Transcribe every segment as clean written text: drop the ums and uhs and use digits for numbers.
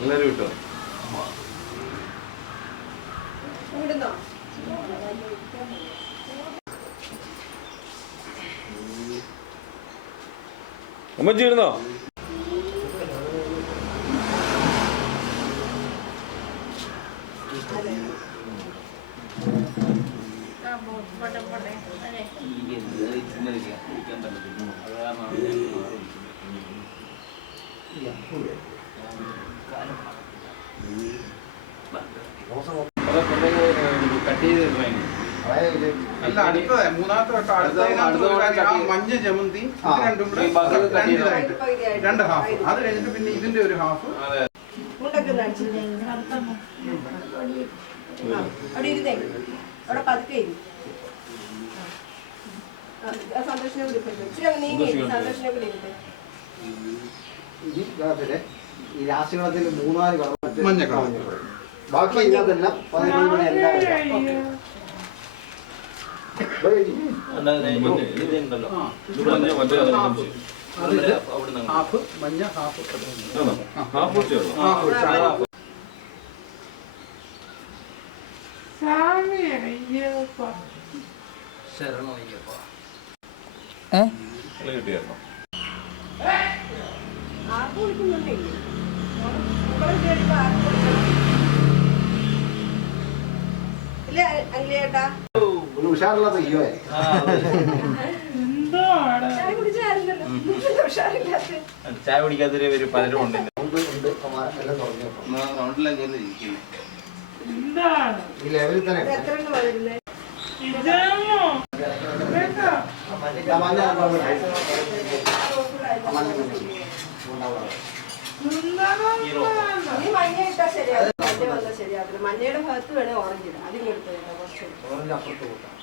എല്ലാവരും കിട്ടുമോ? അമ്മച്ചി ഇടുന്നോ? അല്ല അടുത്തത് മൂന്നാമത്തെ വട്ടം അടുത്ത മഞ്ഞ ജമന്തി രണ്ടും കൂടെ രണ്ട് ഹാഫ്. അത് കഴിഞ്ഞിട്ട് പിന്നെ ഇതിന്റെ ഒരു ഹാഫ്. ഈ രാശികളത്തിൽ 3-4 മഞ്ഞ കളർ, ബാക്കി ഇല്ലാതെല്ലാം 11 മണി ഹാഫ് മഞ്ഞ ഹാഫ് കിട്ടിയായിരുന്നോ? ഒരു ഉഷാറുള്ള തെയ്യോ ചായ കുടിക്കാത്തൊരു പലരും ഉണ്ട്. ഈ ലെവലിൽ തന്നെ മഞ്ഞയുടെ ഭാഗത്ത് വേണേ ഓറഞ്ച് ഇടാം. അതിന് ഓറഞ്ച് അപ്പുറത്ത് കൂട്ടാം.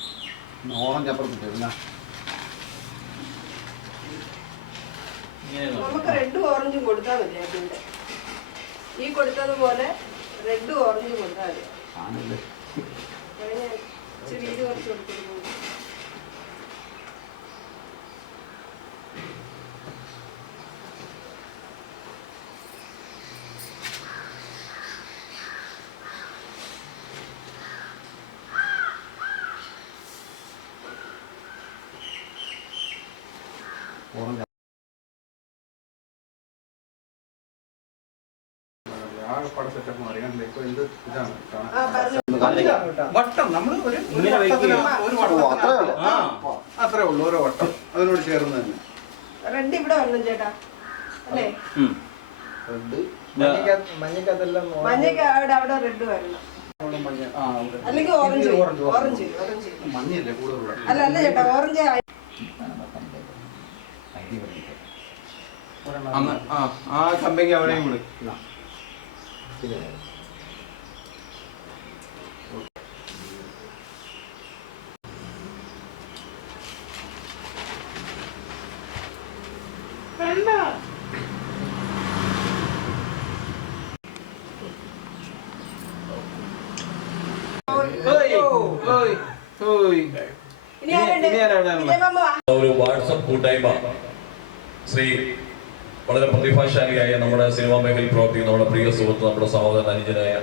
ഓറഞ്ച് അപ്പുറത്ത് നമുക്ക് റെഡും ഓറഞ്ചും കൊടുത്താൽ മതി. അതിന്റെ ഈ കൊടുത്തതുപോലെ റെഡും ഓറഞ്ചും കൊടുത്താൽ മതി. ഇച്ചിരി കുറച്ച് കൊടുത്തിരുന്നു. വട്ടം നമ്മള് ഒരു അത്രേ ഉള്ളൂ. ഓരോ വട്ടം അതിനോട് ചേർന്ന് തന്നെ. റെഡ് ഇവിടെ വരണം ചേട്ടാ അല്ലേ? മഞ്ഞക്ക് അവിടെ റെഡ് വരണം. അല്ലെങ്കിൽ ഓറഞ്ച് ഓറഞ്ച് മഞ്ഞല്ലേ കൂടുതലുള്ള. അല്ല അല്ല ചേട്ടാ ഓറഞ്ച് ആ ചമ്പയ്ക്ക് അവിടെയും കൂടെ ഒരു വാട്സപ്പ് കൂട്ടായ്മ ശ്രീ വളരെ പ്രതിഭാശാലിയായ നമ്മുടെ സിനിമാ മേഖലയിൽ പ്രവർത്തിക്കുന്ന നമ്മുടെ പ്രിയ സുഹൃത്ത് നമ്മുടെ സഹോദരൻ അനുജനായ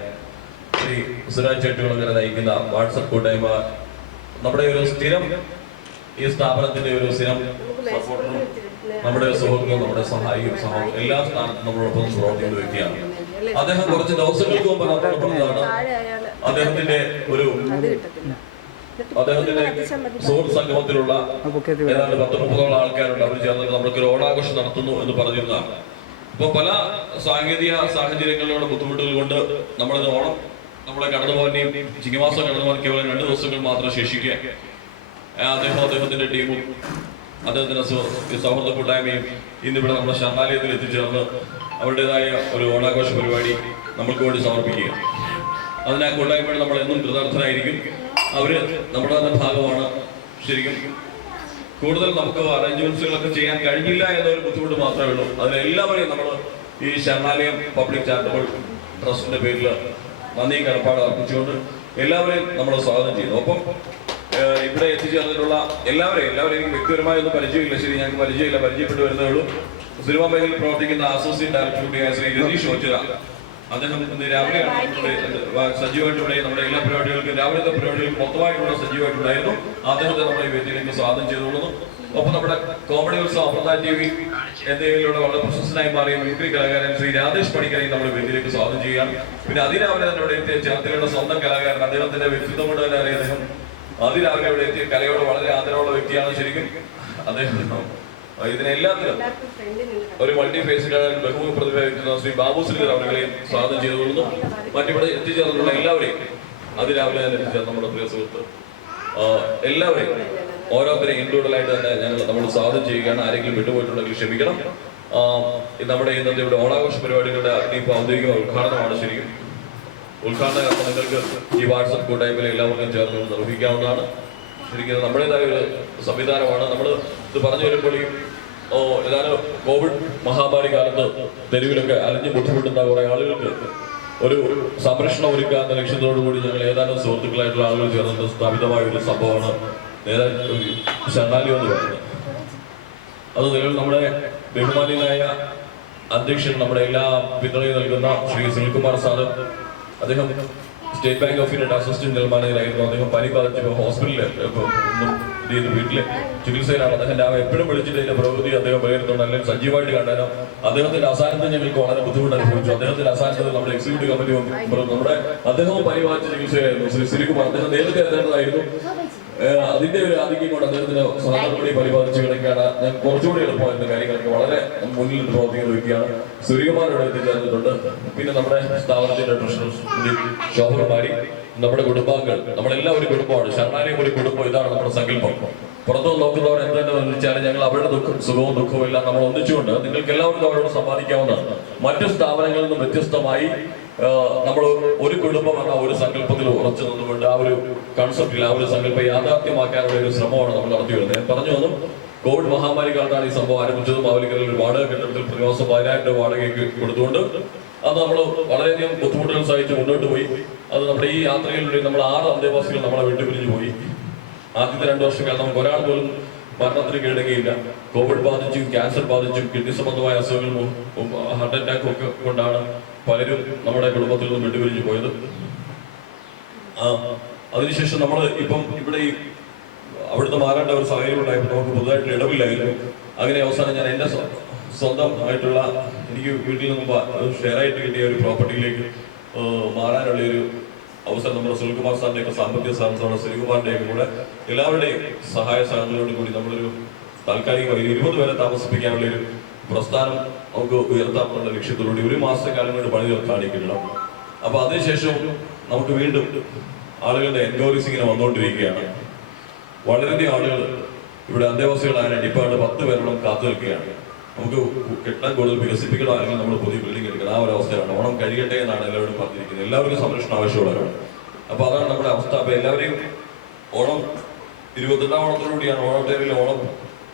ശ്രീ സുരാജ് ചെട്ടികുളങ്ങര നയിക്കുന്ന വാട്സപ്പ് കൂട്ടായ്മ നമ്മുടെ ഒരു സ്ഥിരം ഈ സ്ഥാപനത്തിന്റെ ഒരു സ്ഥിരം സപ്പോർട്ടറും നമ്മുടെ സുഹൃത്തുക്കളും നമ്മുടെ സഹായിയും സഹോദരൻ എല്ലാ സ്ഥാനത്തും നമ്മളോടൊപ്പം പ്രവർത്തിക്കുന്ന വ്യക്തിയാണ്. അദ്ദേഹം കുറച്ച് ദിവസങ്ങൾക്ക് മുമ്പ് നമ്മളോടൊപ്പമാണ്. അദ്ദേഹത്തിന്റെ സുഹൃത്ത് സംഗമത്തിലുള്ള ഏതാണ്ട് 10-30 ആൾക്കാരുണ്ട്. അവർ ചേർന്നിട്ട് നമ്മൾക്ക് ഒരു ഓണാഘോഷം നടത്തുന്നു എന്ന് പറഞ്ഞിരുന്നതാണ്. ഇപ്പൊ പല സാങ്കേതിക സാഹചര്യങ്ങളിലുള്ള ബുദ്ധിമുട്ടുകൾ കൊണ്ട് നമ്മളിത് ഓണം നമ്മളെ കടന്നു പോകാനെയും ചിങ്ങമാസം കടന്നു പോകാൻ കേവലം 2 ദിവസങ്ങൾ മാത്രം ശേഷിക്കുക. അദ്ദേഹത്തിന്റെ ടീമും അദ്ദേഹത്തിന്റെ സൗഹൃദ കൂട്ടായ്മയും ഇന്നിവിടെ നമ്മുടെ ശരണാലയത്തിൽ എത്തിച്ചേർന്ന് അവരുടേതായ ഒരു ഓണാഘോഷ പരിപാടി നമ്മൾക്ക് വേണ്ടി സമർപ്പിക്കുക. അതിന് ആ കൂട്ടായ്മയോട് നമ്മൾ എന്നും കൃതാർത്ഥരായിരിക്കും. അവര് നമ്മുടെ തന്നെ ഭാഗമാണ്. ശരിക്കും കൂടുതൽ നമുക്ക് അറേഞ്ച്മെന്റ്സുകളൊക്കെ ചെയ്യാൻ കഴിഞ്ഞില്ല എന്നൊരു ബുദ്ധിമുട്ട് മാത്രമേ ഉള്ളൂ. അതിലെല്ലാവരെയും നമ്മൾ ഈ ശരണാലയം പബ്ലിക് ചാരിറ്റബിൾ ട്രസ്റ്റിന്റെ പേരിൽ നന്ദിയും കടപ്പാട് അർപ്പിച്ചുകൊണ്ട് എല്ലാവരെയും നമ്മൾ സ്വാഗതം ചെയ്യുന്നു. ഒപ്പം ഇവിടെ എത്തിച്ചേർന്നിട്ടുള്ള എല്ലാവരെയും എനിക്ക് വ്യക്തിപരമായി ഒന്നും പരിചയമില്ല. ശരി, ഞങ്ങൾക്ക് പരിചയമില്ല, പരിചയപ്പെട്ടു വരുന്നേ ഉള്ളൂ. സിനിമാ മേഖലയിൽ പ്രവർത്തിക്കുന്ന അസോസിയേറ്റ് ഡയറക്ടർ ശ്രീ രതീഷ് ഓച്ചിറ, അദ്ദേഹം ഇന്ന് രാവിലെയാണ് സജീവമായിട്ട് ഇവിടെ നമ്മുടെ എല്ലാ പരിപാടികൾക്കും രാവിലത്തെ പരിപാടികൾക്കും മൊത്തമായിട്ടുള്ള സജീവമായിട്ടുണ്ടായിരുന്നു. അദ്ദേഹത്തെ നമ്മുടെ ഈ വേദിയിലേക്ക് സ്വാഗതം ചെയ്തുകൊള്ളുന്നു. ഒപ്പം നമ്മുടെ കോമഡി ഉത്സവം അമൃത TV എന്നിവയിലൂടെ വളരെ പ്രശസ്തനായി മാറിയ മിമിക്രി കലാകാരൻ ശ്രീ രാജേഷ് പണിക്കരെയും നമ്മുടെ വേദിയിലേക്ക് സ്വാഗതം ചെയ്യുകയാണ്. പിന്നെ അതിരാവിലെ തന്നെ ഇവിടെ എത്തിയ ചേർത്തലയുടെ സ്വന്തം കലാകാരൻ, അദ്ദേഹത്തിന്റെ വ്യക്തിത്വം കൊണ്ട് തന്നെ അറിയാം, അദ്ദേഹം അതിരാവിലെ ഇവിടെ എത്തിയ കലയോട് വളരെ ആദരവുള്ള വ്യക്തിയാണ്. ശരിക്കും അദ്ദേഹം ഇതിനെല്ലാത്തിനും ഒരു മൾട്ടി ഫേസിലാണ് ബഹുമുഖ പ്രതിഭ വയ്ക്കുന്ന ശ്രീ ബാബു ശ്രീധർ അവരുടെയും സ്വാഗതം ചെയ്തുകൊള്ളുന്നു. മറ്റിവിടെ എത്തിച്ചേർന്നിട്ടുള്ള എല്ലാവരെയും അതിരാവിലെ തന്നെ എത്തിച്ചേർന്ന നമ്മുടെ പ്രിയ സുഹൃത്ത് എല്ലാവരെയും ഓരോരുത്തരെയും ഇൻഡിവിജ്വലായിട്ട് തന്നെ നമ്മൾ സ്വാഗതം ചെയ്യുകയാണ്. ആരെങ്കിലും വിട്ടുപോയിട്ടുണ്ടെങ്കിൽ ക്ഷമിക്കണം. നമ്മുടെ ഇന്നത്തെ ഇവിടെ ഓണാഘോഷ പരിപാടികളുടെ ഇപ്പോൾ ഔദ്യോഗിക ഉദ്ഘാടനമാണ്. ശരിക്കും ഉദ്ഘാടനം നിങ്ങൾക്ക് ഈ വാട്സപ്പ് കൂട്ടായ്മയിൽ എല്ലാവർക്കും ചേർന്ന് നിർവഹിക്കാവുന്നതാണ്. ശരിക്കും നമ്മുടേതായ ഒരു സംവിധാനമാണ്. നമ്മൾ ഇത് പറഞ്ഞു വരുമ്പോൾ ഏതാനും കോവിഡ് മഹാമാരി കാലത്ത് തെരുവിലൊക്കെ അലഞ്ഞു ബുദ്ധിമുട്ടുന്ന കുറെ ആളുകൾക്ക് ഒരു സംരക്ഷണം ഒരുക്കുക എന്ന ലക്ഷ്യത്തോടുകൂടി ഞങ്ങൾ ഏതാനും സുഹൃത്തുക്കളായിട്ടുള്ള ആളുകൾ ചേർന്ന് സ്ഥാപിതമായ ഒരു സംഭവമാണ് ശരണാലയം എന്ന് പറയുന്നത്. അത് നിലവിൽ നമ്മുടെ ബഹുമാനീയനായ അധ്യക്ഷൻ നമ്മുടെ എല്ലാ പിന്തുണയും നൽകുന്ന ശ്രീ സുനിൽകുമാർ സാറ്, അദ്ദേഹം സ്റ്റേറ്റ് ബാങ്ക് ഓഫ് ഇന്ത്യയുടെ അസിസ്റ്റന്റ് ജനറൽ മാനേജറായിരുന്നു. അദ്ദേഹം പനി ബാധിച്ച് ഹോസ്പിറ്റലിൽ വീട്ടിലെ ചികിത്സയിലാണ്. അദ്ദേഹം രാവിലെ എപ്പോഴും വിളിച്ചിട്ട് അതിന്റെ പ്രകൃതി അദ്ദേഹം വിലയിരുത്തുന്നു. അല്ലെങ്കിൽ സജീവമായിട്ട് കണ്ടാലും അദ്ദേഹത്തിന്റെ അസാന്നിധ്യം ഞങ്ങൾക്ക് വളരെ ബുദ്ധിമുട്ട് അനുഭവിച്ചു. അദ്ദേഹത്തിന്റെ അസാന്നിധ്യത്തിൽ നമ്മുടെ എക്സിക്യൂട്ടീവ് കമ്മിറ്റി നമ്മുടെ അദ്ദേഹവും പനി ബാധിച്ച ചികിത്സയായിരുന്നു. ശ്രീ ശ്രീകുമാർ അദ്ദേഹം നേരത്തെ അദ്ദേഹത്തായിരുന്നു. അതിന്റെ ഒരു ആധിക്യം കൊണ്ട് അദ്ദേഹത്തിന് സ്വന്തം പരിപാലിച്ച് കിടക്കുകയാണ്. ഞാൻ കുറച്ചുകൂടി എളുപ്പമായിരുന്ന കാര്യങ്ങളൊക്കെ വളരെ മുന്നിൽ പ്രവർത്തിക്കുന്ന വ്യക്തിയാണ്. സൂര്യകുമാരോട് എത്തിച്ചേർന്നിട്ടുണ്ട്. പിന്നെ നമ്മുടെ സ്ഥാപനത്തിന്റെ ട്രഷറർ ശോഭകുമാരി, നമ്മുടെ കുടുംബാംഗങ്ങൾ, നമ്മളെല്ലാവരും കുടുംബമാണ്. ശരണാലയം ഒരു കുടുംബം, ഇതാണ് നമ്മുടെ സങ്കല്പം. പുറത്തു നോക്കുന്നവർ എന്താണെന്ന് വെച്ചാൽ ഞങ്ങൾ അവരുടെ സുഖവും ദുഃഖവും എല്ലാം നമ്മൾ ഒന്നിച്ചുകൊണ്ട് നിങ്ങൾക്ക് എല്ലാവർക്കും അവരോട് സമ്പാദിക്കാവുന്നതാണ്. മറ്റു സ്ഥാപനങ്ങളിൽ നിന്നും വ്യത്യസ്തമായി നമ്മൾ ഒരു കുടുംബം എന്ന ഒരു സങ്കല്പത്തിൽ ഉറച്ചു നിന്നുകൊണ്ട് ആ ഒരു കൺസെപ്റ്റിൽ ആ ഒരു സങ്കല്പം യാഥാർത്ഥ്യമാക്കാനുള്ള ഒരു ശ്രമമാണ് നമ്മൾ നടത്തി വരുന്നത്. ഞാൻ പറഞ്ഞു വന്നു, കോവിഡ് മഹാമാരി കാലത്താണ് ഈ സംഭവം ആരംഭിച്ചത്. മാവേലിക്കരയിൽ ഒരു വാടക കെട്ടിടത്തിൽ പ്രതിമാസം 10,000 രൂപ വാടകയ്ക്ക് കൊടുത്തുകൊണ്ട് അത് നമ്മൾ വളരെയധികം ബുദ്ധിമുട്ടുകൾ സഹിച്ച് മുന്നോട്ട് പോയി. അത് നമ്മുടെ ഈ യാത്രയിലൂടെ നമ്മൾ 6 അന്തേവാസികൾ നമ്മളെ വിട്ടുപിരിഞ്ഞു പോയി. ആദ്യത്തെ 2 വർഷക്കാലം നമുക്ക് ഒരാൾ പോലും മരണത്തിന് കീഴടങ്ങിയില്ല. കോവിഡ് ബാധിച്ചും ക്യാൻസർ ബാധിച്ചും കിഡ്നി സംബന്ധമായ അസുഖങ്ങളും ഹാർട്ട് അറ്റാക്കും ഒക്കെ കൊണ്ടാണ് പലരും നമ്മുടെ കുടുംബത്തിൽ നിന്നും വിട്ടുപിരിഞ്ഞു പോയത്. അതിനുശേഷം നമ്മൾ ഇപ്പം ഇവിടെ ഈ അവിടുന്ന് മാറേണ്ട ഒരു സാഹചര്യം ഉണ്ടായപ്പോൾ നമുക്ക് പുതുതായിട്ട് ഇടവില്ലായിരുന്നു. അങ്ങനെ അവസാനം ഞാൻ എൻ്റെ സ്വന്തമായിട്ടുള്ള എനിക്ക് വീട്ടിൽ നിന്നും ഷെയർ ആയിട്ട് കിട്ടിയ ഒരു പ്രോപ്പർട്ടിയിലേക്ക് മാറാനുള്ള ഒരു അവസരം നമ്മുടെ സുനിൽകുമാർ സാറിൻ്റെയൊക്കെ സാമ്പത്തിക സഹായം ശ്രീകുമാറിൻ്റെയൊക്കെ കൂടെ എല്ലാവരുടെയും സഹായ സഹകരണങ്ങളോട് കൂടി നമ്മളൊരു താൽക്കാലികമായി 20 പേരെ താമസിപ്പിക്കാനുള്ള ഒരു പ്രസ്ഥാനം നമുക്ക് ഉയർത്താനുള്ള ലക്ഷ്യത്തോടുകൂടി 1 മാസക്കാലം കൊണ്ട് പണി കാണിക്കണം. അപ്പൊ അതിനുശേഷം നമുക്ക് വീണ്ടും ആളുകളുടെ എൻക്വയറീസ് ഇങ്ങനെ വന്നുകൊണ്ടിരിക്കുകയാണ്. വളരെയധികം ആളുകൾ ഇവിടെ അന്തേവാസികളായ ഇപ്പാണ്ട് 10 പേരോളം കാത്തു നിൽക്കുകയാണ്. നമുക്ക് കെട്ടാൻ കൂടുതൽ വികസിപ്പിക്കണം, അല്ലെങ്കിൽ നമ്മൾ പുതിയ ബിൽഡിംഗ് എടുക്കണം. ആ ഒരു അവസ്ഥയാണ്. ഓണം കഴിയട്ടെ എന്നാണ് എല്ലാവരും പറഞ്ഞിരിക്കുന്നത്. എല്ലാവർക്കും സംരക്ഷണം ആവശ്യമുള്ളവരാണ്. അപ്പൊ അതാണ് നമ്മുടെ അവസ്ഥ. അപ്പൊ എല്ലാവരെയും ഓണം 22ാം ഓണത്തോടുകൂടിയാണ് ഓണത്തേരിൽ ഓണം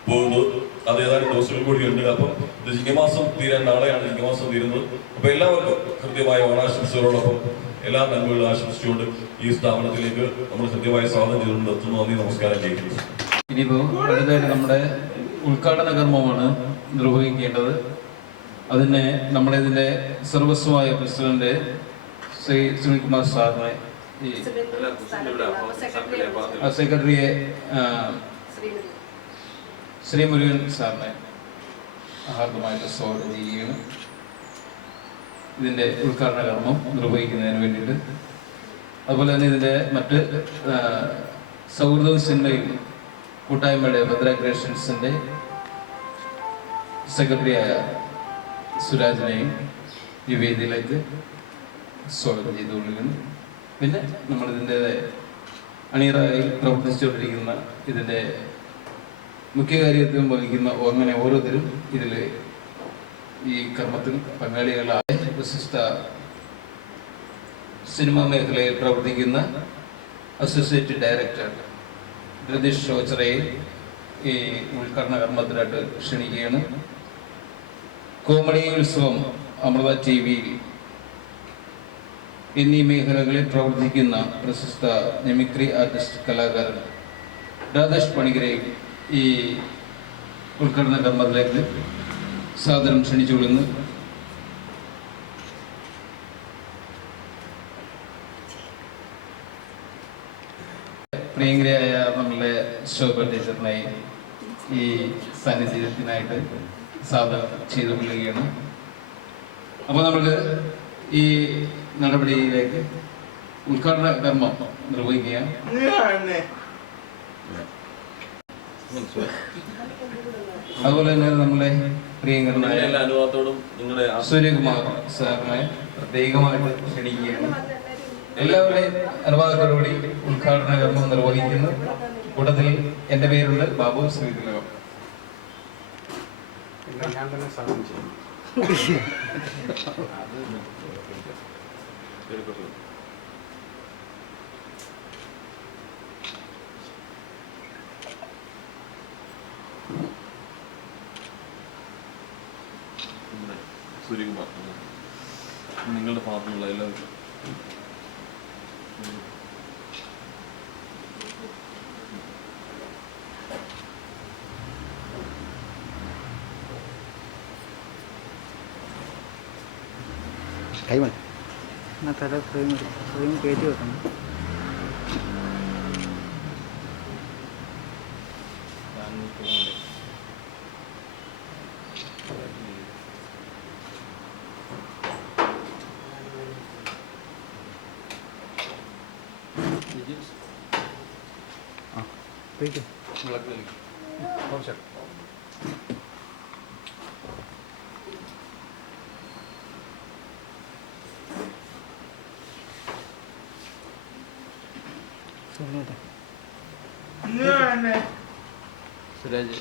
പോകുന്നത്. അത് ഏതാനും ദിവസങ്ങൾ കൂടിയുണ്ട്. അപ്പം ഇത് ചിങ്ങമാസം തീരാൻ നാളെയാണ് ചിങ്ങമാസം തീരുന്നത്. അപ്പൊ എല്ലാവർക്കും കൃത്യമായ ഓണാശംസകളോടൊപ്പം എല്ലാ നന്മകളും ആശംസിച്ചുകൊണ്ട് ഈ സ്ഥാപനത്തിലേക്ക് നമ്മൾ കൃത്യമായ സ്വാഗതം ചെയ്തുകൊണ്ട് എത്തുന്നു. നന്ദി, നമസ്കാരം ചെയ്യുന്നു. ഇനിയിപ്പോൾ അടുത്തായിട്ട് നമ്മുടെ ഉദ്ഘാടന കർമ്മമാണ് നിർവഹിക്കേണ്ടത്. അതിനെ നമ്മളിതിൻ്റെ സർവസ്വമായ പ്രസിഡന്റ് ശ്രീ സുനിൽകുമാർ സാറിനെ, ഈ സെക്രട്ടറിയെ ശ്രീ മുരുകൻ സാറിനെ ഹാർദമായിട്ട് സ്വാഗതം ചെയ്യുകയാണ് ഇതിൻ്റെ ഉദ്ഘാടന കർമ്മം നിർവഹിക്കുന്നതിന് വേണ്ടിയിട്ട്. അതുപോലെ തന്നെ ഇതിൻ്റെ മറ്റ് സൗഹൃദ സിനിമയും കൂട്ടായ്മയുടെ ഭദ്ര ക്രിയേഷൻസിൻ്റെ സെക്രട്ടറിയായ സുരാജിനെയും ഈ വേദിയിലേക്ക് സ്വാഗതം ചെയ്തുകൊള്ളുകയാണ്. പിന്നെ നമ്മളിതിൻ്റെ അണിയറായി പ്രവർത്തിച്ചുകൊണ്ടിരിക്കുന്ന ഇതിൻ്റെ മുഖ്യ കാര്യത്തിൽ വഹിക്കുന്ന അങ്ങനെ ഓരോരുത്തരും ഇതിൽ ഈ കർമ്മത്തിൽ പങ്കാളികളായ പ്രശസ്ത സിനിമാ മേഖലയിൽ പ്രവർത്തിക്കുന്ന അസോസിയേറ്റ് ഡയറക്ടർ രതീഷ് ചോച്ചറയെ ഈ ഉദ്ഘാടന കർമ്മത്തിനായിട്ട് ക്ഷണിക്കുകയാണ്. കോമഡി ഉത്സവം, അമൃത TV എന്നീ മേഖലകളിൽ പ്രവർത്തിക്കുന്ന പ്രശസ്ത മിമിക്രി ആർട്ടിസ്റ്റ് കലാകാരൻ രാജേഷ് പണിക്കരെ ഈ ഉദ്ഘാടന കർമ്മത്തിലേക്ക് സാദരം ക്ഷണിച്ചുകൊള്ളുന്നു. പ്രിയങ്കരയായ നമ്മളുടെ ശോഭ ടീച്ചറിനായി ഈ സാന്നിധ്യത്തിനായിട്ട് സാധനം ചെയ്തു കൊള്ളുകയാണ്. അപ്പോൾ നമുക്ക് ഈ നടപടിയിലേക്ക് ഉദ്ഘാടന കർമ്മം നിർവഹിക്കുക. അതുപോലെ തന്നെ നമ്മുടെ പ്രിയങ്കരനായ അനുഭവത്തോടും നിങ്ങളുടെ സൂര്യകുമാർ സാറിനെ പ്രത്യേകമായിട്ട് ക്ഷണിക്കുകയാണ്. എല്ലാവരുടെയും അനുവാദത്തോടുകൂടി ഉദ്ഘാടന കർമ്മം നിർവഹിക്കുന്നു. കൂട്ടത്തിൽ എൻ്റെ പേരുണ്ട് ബാബു ശ്രീതിലകം. ഞാൻ തന്നെ സാധനം ചെയ്യും. സൂര്യകുമാർ, നിങ്ങളുടെ ഭാഗത്തുനിന്നുള്ള എല്ലാവരും കൈമൺ തല ഫ്രെയിം കയറ്റി വെക്കണം. സുരാജ്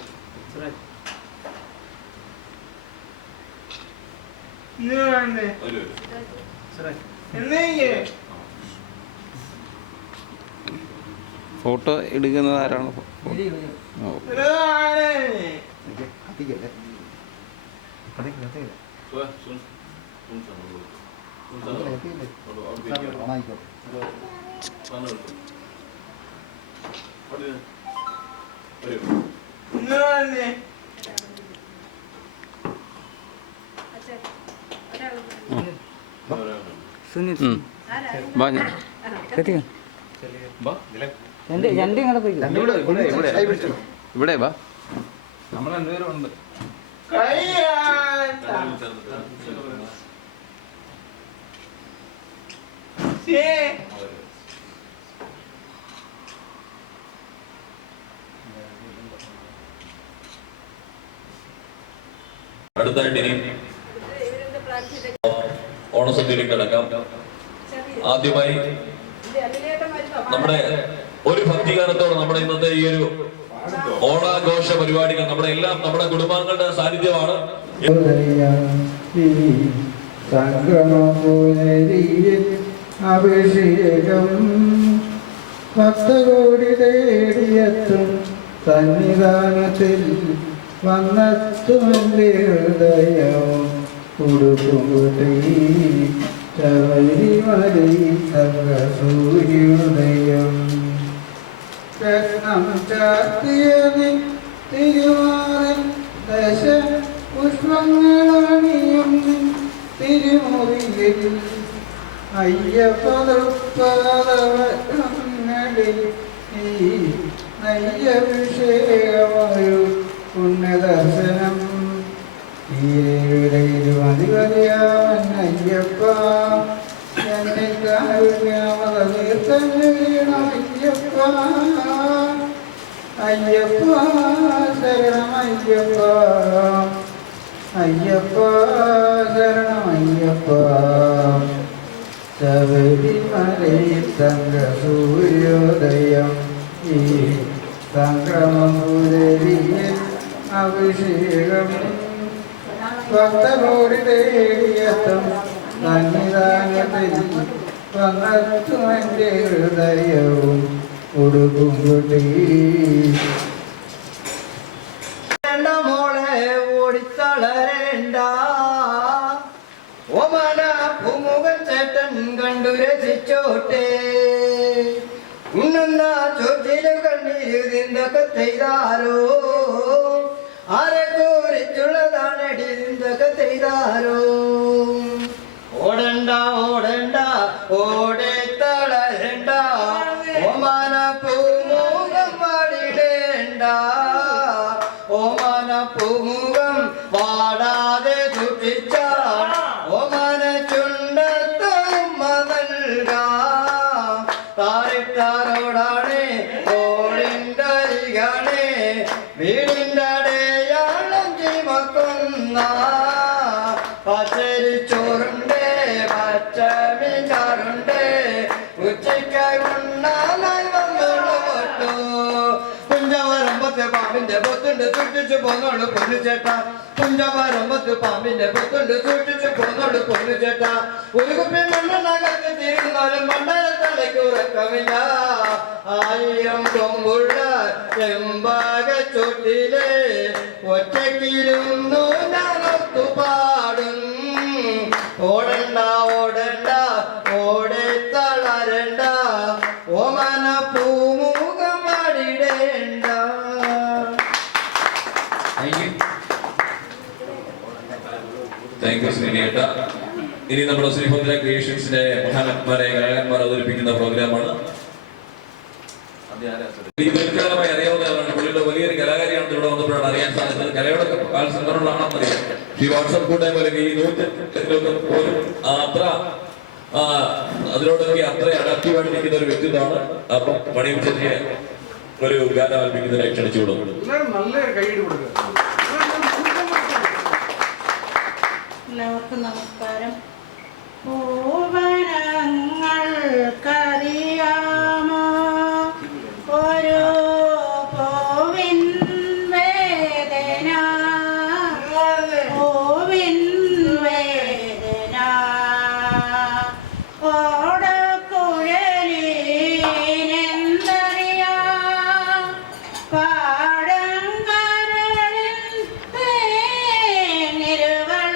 ഫോട്ടോ എടുക്കുന്നത് ആരാണ്? കത്തിക്കല്ലേ ഓണായിക്കോ. ഇവിടെ വാ, നമ്മൾ രണ്ടുപേരും ഉണ്ട്. അടുത്തായിട്ട് ഇനി ഓണസദ്യയിലേക്ക് കടക്കാം. ആദ്യമായി നമ്മുടെ ഒരു ഭക്തിഗാനത്തോടെ നമ്മുടെ ഇന്നത്തെ ഈ ഒരു ഓണാഘോഷ പരിപാടികൾ നമ്മുടെ എല്ലാം നമ്മുടെ കുടുംബാംഗങ്ങളുടെ സാന്നിധ്യമാണ്. അഭിഷേകം ഭക്തകോടി തേടിയെത്തും സന്നിധാനത്തിൽ വന്നെത്തുമെന്റെ ഹൃദയം ഉടുക്കുംകുട്ടി ശബരിമലൈ സൂര്യോദയം രത്നം ചാർത്തിയതിൽ തിരുമാറിൽ ദശ പുഷ്പങ്ങളണിയും തിരുമുറിയിൽ അയ്യപ്പതൃപ്പാദങ്ങളിൽ ഈ നയ്യഭിഷേകമായൊരു പുണ്യദർശനം ഈരയിലുമതിവലിയാൻ അയ്യപ്പ എന്നെ കാരുണ്യമതീർത്ഥം അയ്യപ്പ അയ്യപ്പ ശരണമയ്യപ്പ അയ്യപ്പ ശരണമയ്യപ്പ ശബരിമലയിൽ തങ്ക സൂര്യോദയം ഈ സംക്രമം പുലരിയിൽ അഭിഷേകം ഭക്തകോടി തേടിയെത്തും സന്നിധാനത്തിൽ വന്നെത്തുമെന്റെ ഹൃദയവും ഉടുക്കുംകുട്ടി മോളെ ഓടിത്തളരേണ്ട ഓമന പൂമുഖൻ ചേട്ടൻ കണ്ടു രസിച്ചോട്ടെ ഉണ്ണുന്ന ചോറ്റില് കണ്ണിരുന്നൊക്കെ ചെയ്താരോ ആരെ കുറിച്ചുള്ളതാണടി എന്തൊക്കെ ചെയ്താരോ ഓടണ്ട ഓടണ്ട ഓടെ തളരണ്ട ഓമന പൂമോ സൂക്ഷിച്ചാൽ ഓമന ചുണ്ടത്തും നൽകാം. താരിട്ടാരോടാണ് ഓടിൻ്റെ അരികാണ് വീടിൻ്റെ അടയാളം ചുമക്കുന്ന പച്ചരി ചോറുണ്ട് പച്ചമീൻ ചാറുണ്ട് ഉച്ചയ്ക്കായി ഉണ്ണാനായി വന്നോളൂ. കുഞ്ചവരമ്പത്ത് പാമ്പിന്റെ പൊത്തുണ്ട് സൂക്ഷിച്ചു പോന്നോളൂ പൊന്നു ചേട്ടാ. കുഞ്ചവരമ്പത്ത് പാമ്പിന്റെ പൊത്തുണ്ട് സൂക്ഷിച്ചു പോന്നോളൂ പൊന്നു ചേട്ടാ. ഒരു കുപ്പി മണ്ണെണ്ണകത്ത് തീരുന്നാലും മണ്ഡലത്തലയ്ക്ക് ഉറക്കമില്ല. 1000 കൊമ്പുള്ള ചെമ്പാക ചുട്ടിലെ ഒറ്റക്കിരുന്നു ഞാനൊത്തു പാടും. ഓടണ്ട ഓടണ്ട ഓടെ തളരണ്ട ഓമന പൂമുഖം പാടിടേണ്ട. Thank you ശ്രീനിയേട്ട. ഇനി നമ്മുടെ ശ്രീഭദ്ര ക്രിയേഷൻസിന്റെ മഹാന്മാരെ കലാകാരന്മാർ അവതരിപ്പിക്കുന്ന പ്രോഗ്രാമാണ്. ദീർഘകാലമായി അറിയാവുന്നതാണ്. പുള്ളിയുടെ വലിയൊരു കലാകാരിയാണെന്ന് ഇവിടെ വന്നപ്പോഴാണ് അറിയാൻ സാധിച്ചത്. കലയുടെ കാൽസംഘടനകളാണെന്നറിയാം. ഈ വാട്സപ്പ് കൂട്ടായ്മ അല്ലെങ്കിൽ ഈ നൂറ്റൊക്കെ പോലും അത്ര അതിനോടൊക്കെ അത്ര അഡാക്റ്റീവായിട്ടിരിക്കുന്ന ഒരു വ്യക്തിത്വമാണ്. അപ്പം മണി ഉച്ചയ്ക്ക് ഒരു ഗാനം ആലപിക്കുന്നതിനായി ക്ഷണിച്ചു കൊടുക്കും. നല്ലൊരു കൈയ്യടി കൊടുക്കുക. എല്ലാവർക്കും നമസ്കാരം. പൂവനങ്ങൾക്കറിയാമോ ഒരു പൂവിൻ വേദന, പൂവിൻ വേദന. ഓടക്കുഴലിനെന്തറിയാം പാടം കരളിൽ തേനിരുകൾ.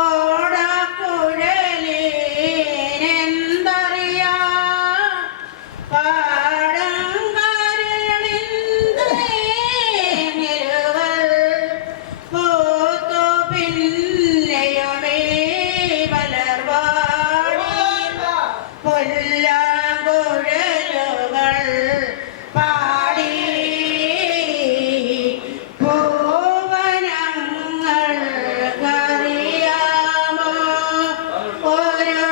ഓടക്കുഴലിനെന്തറിയാം പാടം കരളിൽ തേനിരുകൾ. പൂത്തു പിന്നെയുമേ മലർവാടി പുല്ലാങ്കുഴലുകൾ പാടി. പൂവനങ്ങൾക്കറിയാമോ ഒരു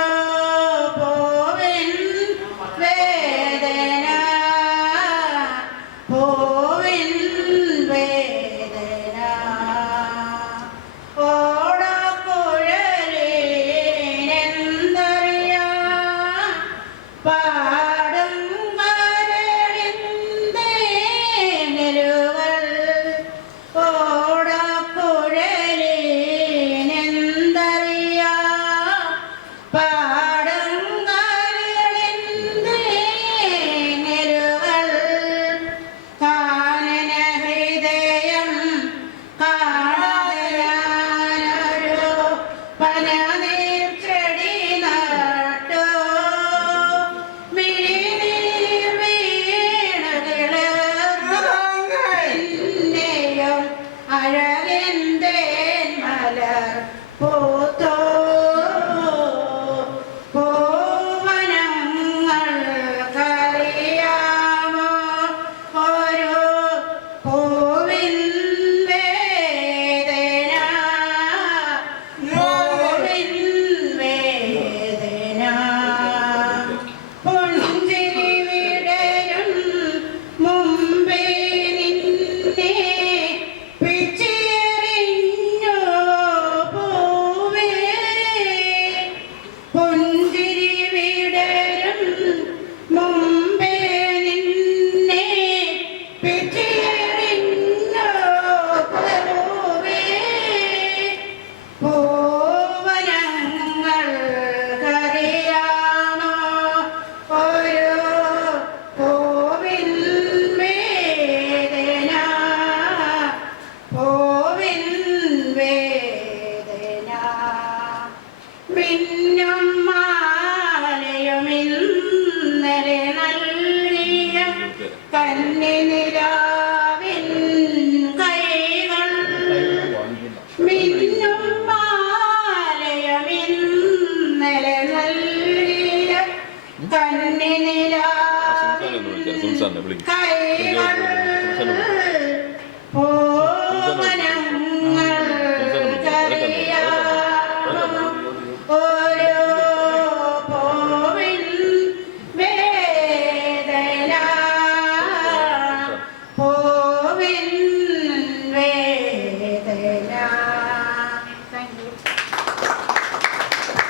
പൂവിൻ വേദന, പൂവിൻ വേദന.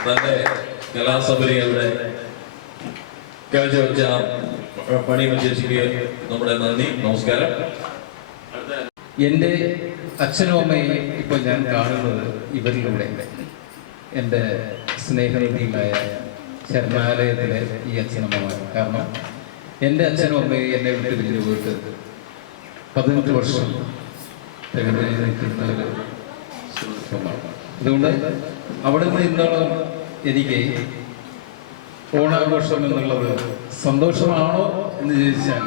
തന്റെ കലാസഭയുടെ കാഴ്ചവെച്ച പണി ചേച്ചിക്ക് നമ്മുടെ നന്ദി, നമസ്കാരം. എൻ്റെ അച്ഛനും അമ്മയും ഇപ്പോൾ ഞാൻ കാണുന്നത് ഇവരിലൂടെ. എൻ്റെ സ്നേഹനിധികളായ ശരണാലയത്തിലെ ഈ അച്ഛനമ്മമാർ. കാരണം എൻ്റെ അച്ഛനും അമ്മയും എന്നെ വിട്ട് പിരിഞ്ഞു പോയിട്ട് 18 വർഷം തികഞ്ഞു നിൽക്കുന്ന ഒരു സുഖമാണ്. അതുകൊണ്ട് അവിടെ നിന്ന് ഇന്നോളം എനിക്ക് ഓണാഘോഷം എന്നുള്ളത് സന്തോഷമാണോ എന്ന് ചോദിച്ചാൽ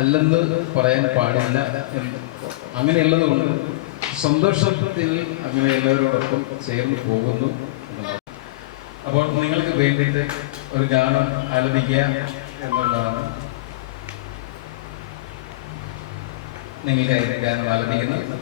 അല്ലെന്ന് പറയാൻ പാടില്ല. അങ്ങനെയുള്ളത് കൊണ്ട് സന്തോഷത്തിൽ അങ്ങനെ എല്ലാവരോടൊപ്പം ചേർന്ന് പോകുന്നു. അപ്പോൾ നിങ്ങൾക്ക് വേണ്ടിയിട്ട് ഒരു ഗാനം ആലപിക്കുക എന്നുള്ളതാണ്. നിങ്ങൾക്ക് ഗാനം ആലപിക്കുന്നത്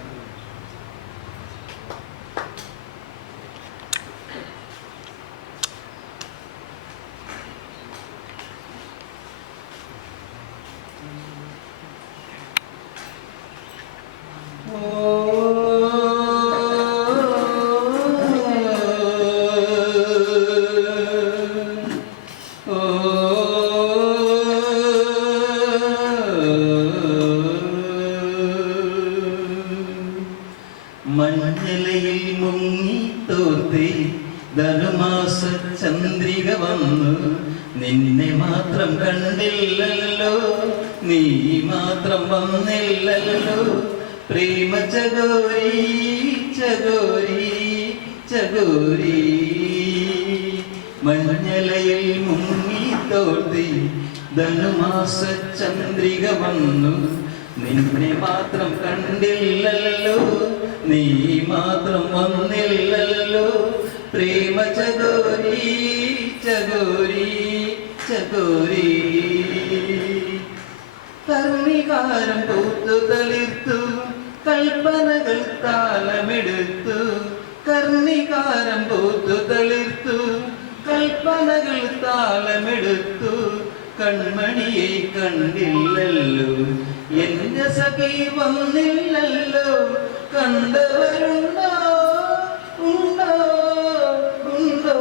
മഞ്ഞലയിൽ മുങ്ങി തോർത്തി ധനുമാസ ചന്ദ്രിക വന്നു, നിന്നെ മാത്രം കണ്ടില്ലല്ലോ, നീ മാത്രം വന്നില്ലല്ലോ, പ്രേമ ചകോരി ചകോരി ചകോരി. മഞ്ഞലയിൽ മുങ്ങി തോർത്തി ധനുമാസ ചന്ദ്രിക വന്നു, നിന്നെ മാത്രം കണ്ടില്ലല്ലോ, നീ മാത്രം വന്നില്ലല്ലോ, പ്രേമ ചകോരി ചകോരി ചകോരി. കർണികാരം പൂത്തു തളിർത്തു, കൽപ്പനകൾ താളമെടുത്തു, കർണികാരം പൂത്തു തളിർത്തു, കൽപ്പനകൾ താളമെടുത്തു, കൺമണിയെ കണ്ടില്ലല്ലോ, എന്റെ സഖി വന്നില്ലല്ലോ, കണ്ടവരുണ്ടോ ഉണ്ടോ ഉണ്ടോ.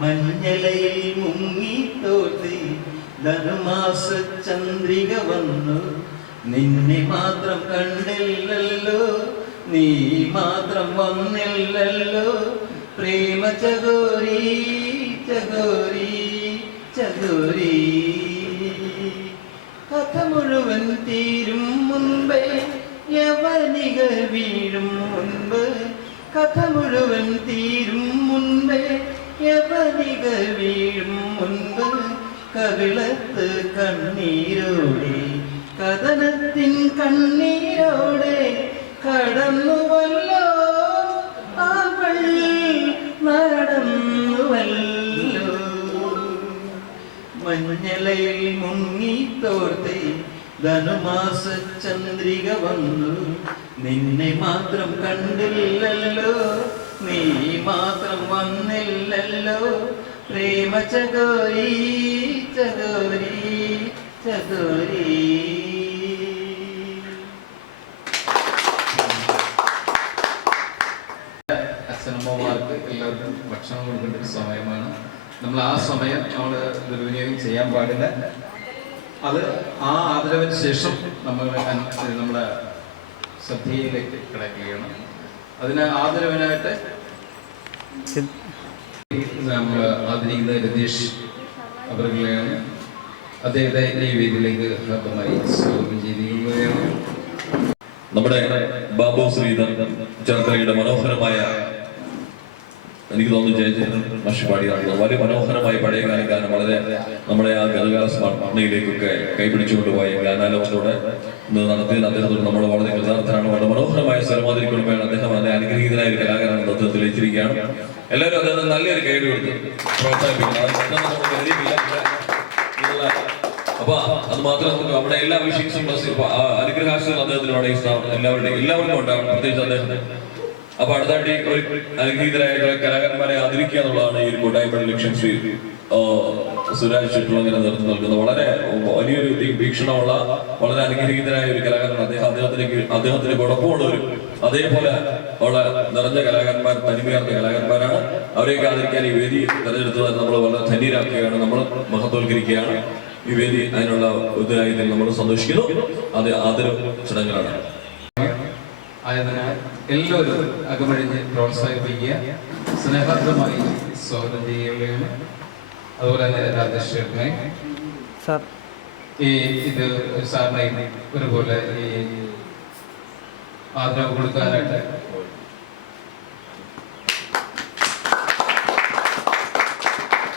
മഞ്ഞലയിൽ മുങ്ങി തോർത്തി ധനുമാസ ചന്ദ്രിക വന്നു, നിന്നെ മാത്രം കണ്ടില്ലല്ലോ, നീ മാത്രം വന്നില്ലല്ലോ, പ്രേമ ചകോരി ചകോരി ചകോരി. കഥ മുഴുവൻ തീരും മുൻപേ യവനികൾ വീഴും മുൻപ്, കഥ മുഴുവൻ തീരും മുൻപേ യവനികൾ വീഴും മുൻപ്, കവിളത്ത് കണ്ണീരോടെ കഥനത്തിൻ കണ്ണീരോടെ കടന്നുവല്ലോ അവൾ നടന്നുവല്ലോ. മഞ്ഞലയിൽ മുങ്ങി തോർത്തി ധനുമാസ ചന്ദ്രിക വന്നു, നിന്നെ മാത്രം കണ്ടില്ലല്ലോ, നീ മാത്രം വന്നില്ലല്ലോ, പ്രേമ ചകോരി ചകോരി ചകോരി. അച്ഛനമ്മമാർക്ക് എല്ലാവർക്കും ഭക്ഷണം കൊടുക്കേണ്ട ഒരു സമയമാണ്. നമ്മൾ ആ സമയം നമ്മൾ ദുർവിനിയോഗം ചെയ്യാൻ പാടില്ല. അത് ആ ആദരവിന് ശേഷം നമ്മൾ നമ്മുടെ ശ്രദ്ധയിലേക്ക് കിടക്കുകയാണ്. അതിന് ആദരവിനായിട്ട് നമ്മൾ ആദരിക്കുന്ന രതീഷ് അവരുടെയാണ്. അദ്ദേഹത്തെ ഈ വേദിയിലേക്ക് ഹൃദയമായി സ്വാഗതം ചെയ്തിരിക്കുകയാണ്. നമ്മുടെ ബാബു ശ്രീധർ ചേർത്തലയുടെ മനോഹരമായ, എനിക്ക് തോന്നുന്നു ജയചന്ദ്രൻ മാഷ് പാടിയാണ് വളരെ മനോഹരമായ പഴയകാല ഗാനം, വളരെ നമ്മുടെ ആ ഗതകാല സ്മരണയിലേക്കൊക്കെ കൈപിടിച്ചുകൊണ്ടുപോയ ഗാനാലോകത്തോടെ ഇന്ന് നടത്തിയത് അദ്ദേഹത്തോട് നമ്മൾ വളരെ കൃതാർത്ഥരാണ്. വളരെ മനോഹരമായ സ്വരമാതിരി കുടുംബമാണ് അദ്ദേഹം. അതിനെ അനുഗ്രഹീതനായ ഒരു കലാകാരൻ അദ്ദേഹം തെളിയിച്ചിരിക്കുകയാണ്. എല്ലാവരും അദ്ദേഹം നല്ലൊരു കൈ കൊടുത്ത് പ്രോത്സാഹിപ്പിക്കണം. അപ്പൊ അത് മാത്രം നമ്മുടെ എല്ലാ വിഷയസും അനുഗ്രഹാശം അദ്ദേഹത്തിനോട് എല്ലാവർക്കും ഉണ്ടാവണം, പ്രത്യേകിച്ച് അദ്ദേഹത്തിന്. അപ്പൊ അടുത്തായിട്ട് ഒരു അനുഗ്രഹീതരായിട്ടുള്ള കലാകാരന്മാരെ ആദരിക്കുക എന്നുള്ളതാണ് ഈ ഒരു കൂട്ടായ്മയുടെ ലക്ഷ്യം. ശ്രീ സുരാജ് ചുറ്റുളങ്ങനെ നേതൃത്വം നൽകുന്ന വളരെ വലിയൊരു വീക്ഷണമുള്ള വളരെ അനുഗ്രഹീതനായ ഒരു കലാകാരനാണ് അദ്ദേഹം. അദ്ദേഹത്തിന് കുഴപ്പമുള്ള ഒരു അതേപോലെ ഉള്ള നിറഞ്ഞ കലാകാരന്മാർ, തനിമയാർന്ന കലാകാരന്മാരാണ്. അവരെയൊക്കെ ആദരിക്കാൻ ഈ വേദി തെരഞ്ഞെടുത്തത് നമ്മൾ വളരെ ധന്യരാക്കുകയാണ്, നമ്മൾ മഹത്വവൽക്കരിക്കുകയാണ്. ഈ വേദി അതിനുള്ള ഇതിനായി നമ്മൾ സന്തോഷിക്കുന്നു. അത് ആദരവ് ചടങ്ങുകളാണ്. ആയതിനാൽ എല്ലാവരും അകമഴിഞ്ഞ് പ്രോത്സാഹിപ്പിക്കുക, സ്നേഹാർദ്ദമായി സ്വാഗതം ചെയ്യുകയാണ്. അതുപോലെ തന്നെ രാജേഷേട്ടനെ സാർ ഇത് സാറിനെ ഒരുപോലെ ഈ ആദരവ് കൊടുക്കാനായിട്ട്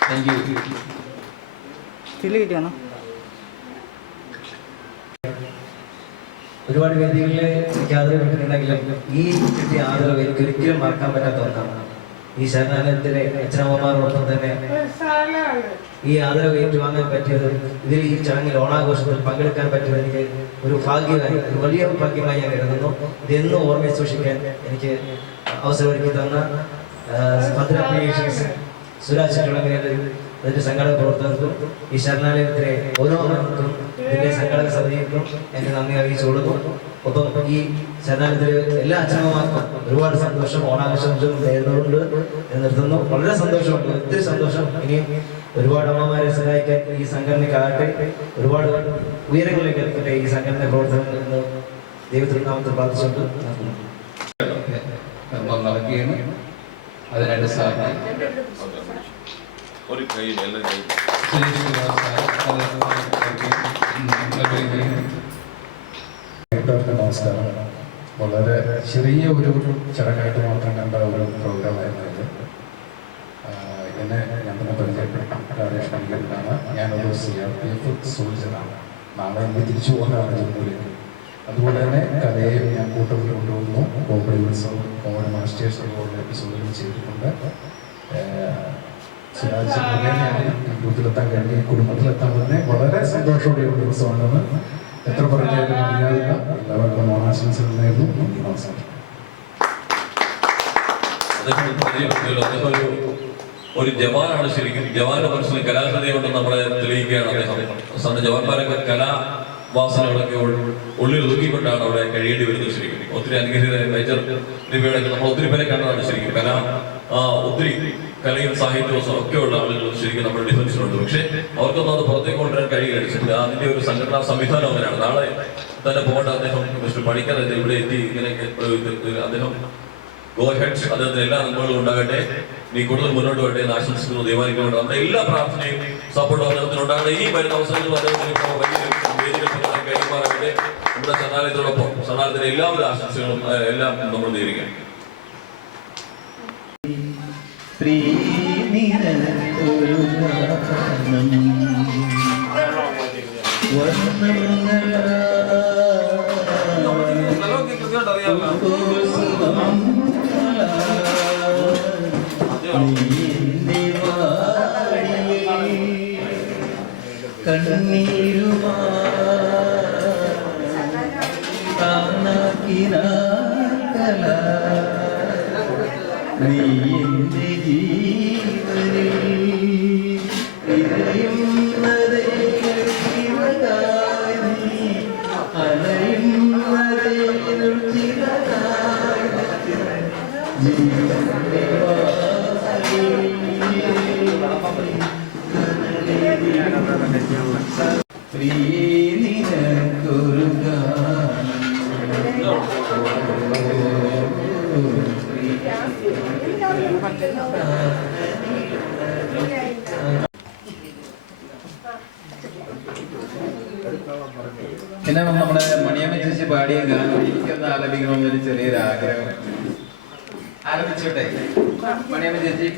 താങ്ക് യു. സ്റ്റില് കിട്ടിയാണോ? ഒരുപാട് വേദികളിൽ എനിക്ക് ആദരവ് കിട്ടുന്നുണ്ടെങ്കിലും ഈ കിട്ടിയ ആദരവ് എനിക്ക് ഒരിക്കലും മറക്കാൻ പറ്റാത്ത ഒന്നാണ്. ഈ ശരണാലയത്തിലെ അച്ഛനമ്മമാരോടൊപ്പം തന്നെ ഈ ആദരവ് ഏറ്റുവാങ്ങാൻ പറ്റിയത്, ഇതിൽ ഈ ചടങ്ങിൽ ഓണാഘോഷത്തിൽ പങ്കെടുക്കാൻ പറ്റിയത് എനിക്ക് ഒരു ഭാഗ്യമായി, ഒരു വലിയ ഭാഗ്യമായി ഞാൻ കരുതുന്നു. ഇതെന്നും ഓർമ്മയിൽ സൂക്ഷിക്കാൻ എനിക്ക് അവസരമൊരുക്കി തന്ന ഭദ്ര ക്രിയേഷൻസ്, സുരാജ് ചുളങ്ങരയുടെ അതിന്റെ സംഘടക പ്രവർത്തകർക്കും ഈ ശരണാലയത്തിലെ ഓരോ അംഗങ്ങൾക്കും ഇതിന്റെ സംഘടക സമിതിക്കും എന്റെ നന്ദി അറിയിച്ചു കൊടുക്കും. ഒപ്പം ഈ ശരണാലയത്തിലെ എല്ലാ അച്ഛനമ്മമാർക്കും ഒരുപാട് സന്തോഷം, ഓണാഘോഷം നേരിടുന്നുണ്ട് എന്ന് നിർത്തുന്നു. വളരെ സന്തോഷമുണ്ട്, ഒത്തിരി സന്തോഷം. ഇനിയും ഒരുപാട് അമ്മമാരെ സഹായിക്കാൻ ഈ സംഘടനയ്ക്കാകട്ടെ, ഒരുപാട് ഉയരങ്ങളിലേക്ക് എത്തട്ടെ ഈ സംഘടന പ്രവർത്തനങ്ങൾ എന്ന് ദൈവത്തിന്റെ നാമത്തിൽ പ്രാർത്ഥിച്ചുകൊണ്ട് നടക്കുകയാണ്. അതിനായിട്ട് സാറിന് ഒരു കൈയിൽ എല്ലാം കൈ എല്ലാവർക്കും നമസ്കാരം. വളരെ ചെറിയ ഒരു ചടങ്ങായിട്ട് മാത്രം കണ്ട ഒരു പ്രോഗ്രാമായിരുന്നു ഇത്. എന്നെ ഞാൻ തന്നെ പരിചയപ്പെട്ടു. രാജേഷ് പണിക്കരാണ്. ഞാനൊരു CRPF സോൾജറാണ്. നാളെ എനിക്ക് തിരിച്ചു പോകാനാണ് ജമ്മുവിലേക്ക്. അതുപോലെ തന്നെ കലയെ ഞാൻ കൂട്ടത്തിൽ കൊണ്ടുവന്നു. കോമഡി ഉത്സവം, കോമഡി മാസ്റ്റേഴ്സ് അതുപോലുള്ള എപ്പിസോഡുകൾ ചെയ്തിട്ടുണ്ട്. സുരാജ് ഗ്രൂപ്പിലെത്താൻ കഴിഞ്ഞ് കുടുംബത്തിലെത്താൻ തന്നെ വളരെ സന്തോഷമുള്ള ഒരു ദിവസമാണെന്ന് എത്ര പറഞ്ഞാലും മതിയാവില്ല. എല്ലാവർക്കും ഓണാശംസകൾ നേരുന്നു. നമസ്കാരം. ഒരു ജവാനാണ് ശരിക്കും. ജവാന്റെ മനസ്സിൽ കലാഹൃദയമുണ്ടെന്ന് നമ്മളെ തെളിയിക്കുകയാണ് അദ്ദേഹം. ജവാന്മാരൊക്കെ കലാവാസനകളൊക്കെ ഉള്ളിൽ ഒതുക്കിക്കൊണ്ടാണ് അവിടെ കഴിയേണ്ടി വരുന്നത്. ശരിക്കും ഒത്തിരി അനുഗ്രഹീത മേജർ രവിയുടെ നമ്മൾ ഒത്തിരി പേരെ കണ്ടതാണ്. ശരിക്കും ഒത്തിരി കലയും സാഹിത്യവും ഒക്കെ ഉള്ള ആളുകൾ ശരിക്കും നമ്മുടെ ഡിഫൻസിലുണ്ട്. പക്ഷേ അവർക്കൊന്നും അത് പുറത്തേക്ക് കൊണ്ടുവരാൻ കഴിയുകയാണ്. അതിന്റെ ഒരു സംഘടനാ സംവിധാനം അങ്ങനെയാണ്. നാളെ തന്നെ പോകേണ്ട അദ്ദേഹം മിസ്റ്റർ പണിക്കർ ഇവിടെ എത്തി. ഇങ്ങനെയൊക്കെ അദ്ദേഹം ഗോ ഹെഡ്, അദ്ദേഹത്തിന് എല്ലാ നന്മകളും ഉണ്ടാകട്ടെ, നീ കൂടുതൽ മുന്നോട്ട് പോകട്ടെ എന്ന് ആശംസിക്കുന്നു. തീരുമാനിക്കുന്നുണ്ട് നമ്മുടെ എല്ലാ പ്രാർത്ഥനയും സപ്പോർട്ടും അദ്ദേഹത്തിന് ഉണ്ടാകട്ടെ. ഈ വരുന്ന അവസരത്തിൽ അദ്ദേഹത്തിന് വലിയ വേദികൾ കൈമാറാകട്ടെ. നമ്മുടെ ശരണാലയത്തോടൊപ്പം ശരണാലയത്തിലെ എല്ലാവരും ആശംസകളും എല്ലാം നമ്മൾ നേരുകയാണ്. കണ്ണീരുമാ നീ എന്റെ ജീവനിൽ ഇരയുന്നതേ അലയുന്നതേ പിന്നെ നമ്മുടെ മണിയമ്മ ചേച്ചി പാടിയ ഗാനം എനിക്കൊന്ന് ആലപിക്കണമെന്നൊരു ചെറിയൊരു ആഗ്രഹം. ആലപിച്ചോട്ടെ മണിയമ്മ ചേച്ചി?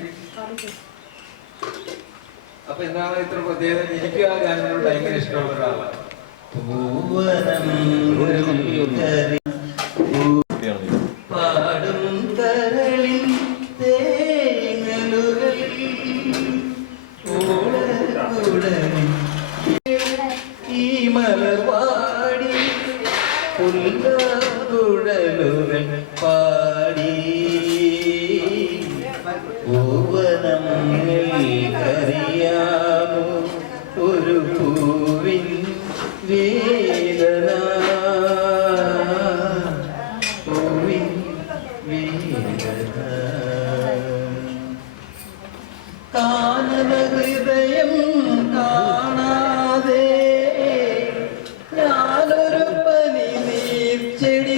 അപ്പൊ എന്താണ് ഇത്ര പ്രത്യേകത? എനിക്ക് ആ ഗാനങ്ങളോട് ഭയങ്കര ഇഷ്ടമുള്ള ഒരാളാണ്. പാടും കരളിൻ തേങ്ങലുകൾ ഈ മലർവാടി പുൽകുഴലുകൾ പാടി പൂവനം അറിയാമോ ഒരു പൂവിൻ വേദന പൂവിൻ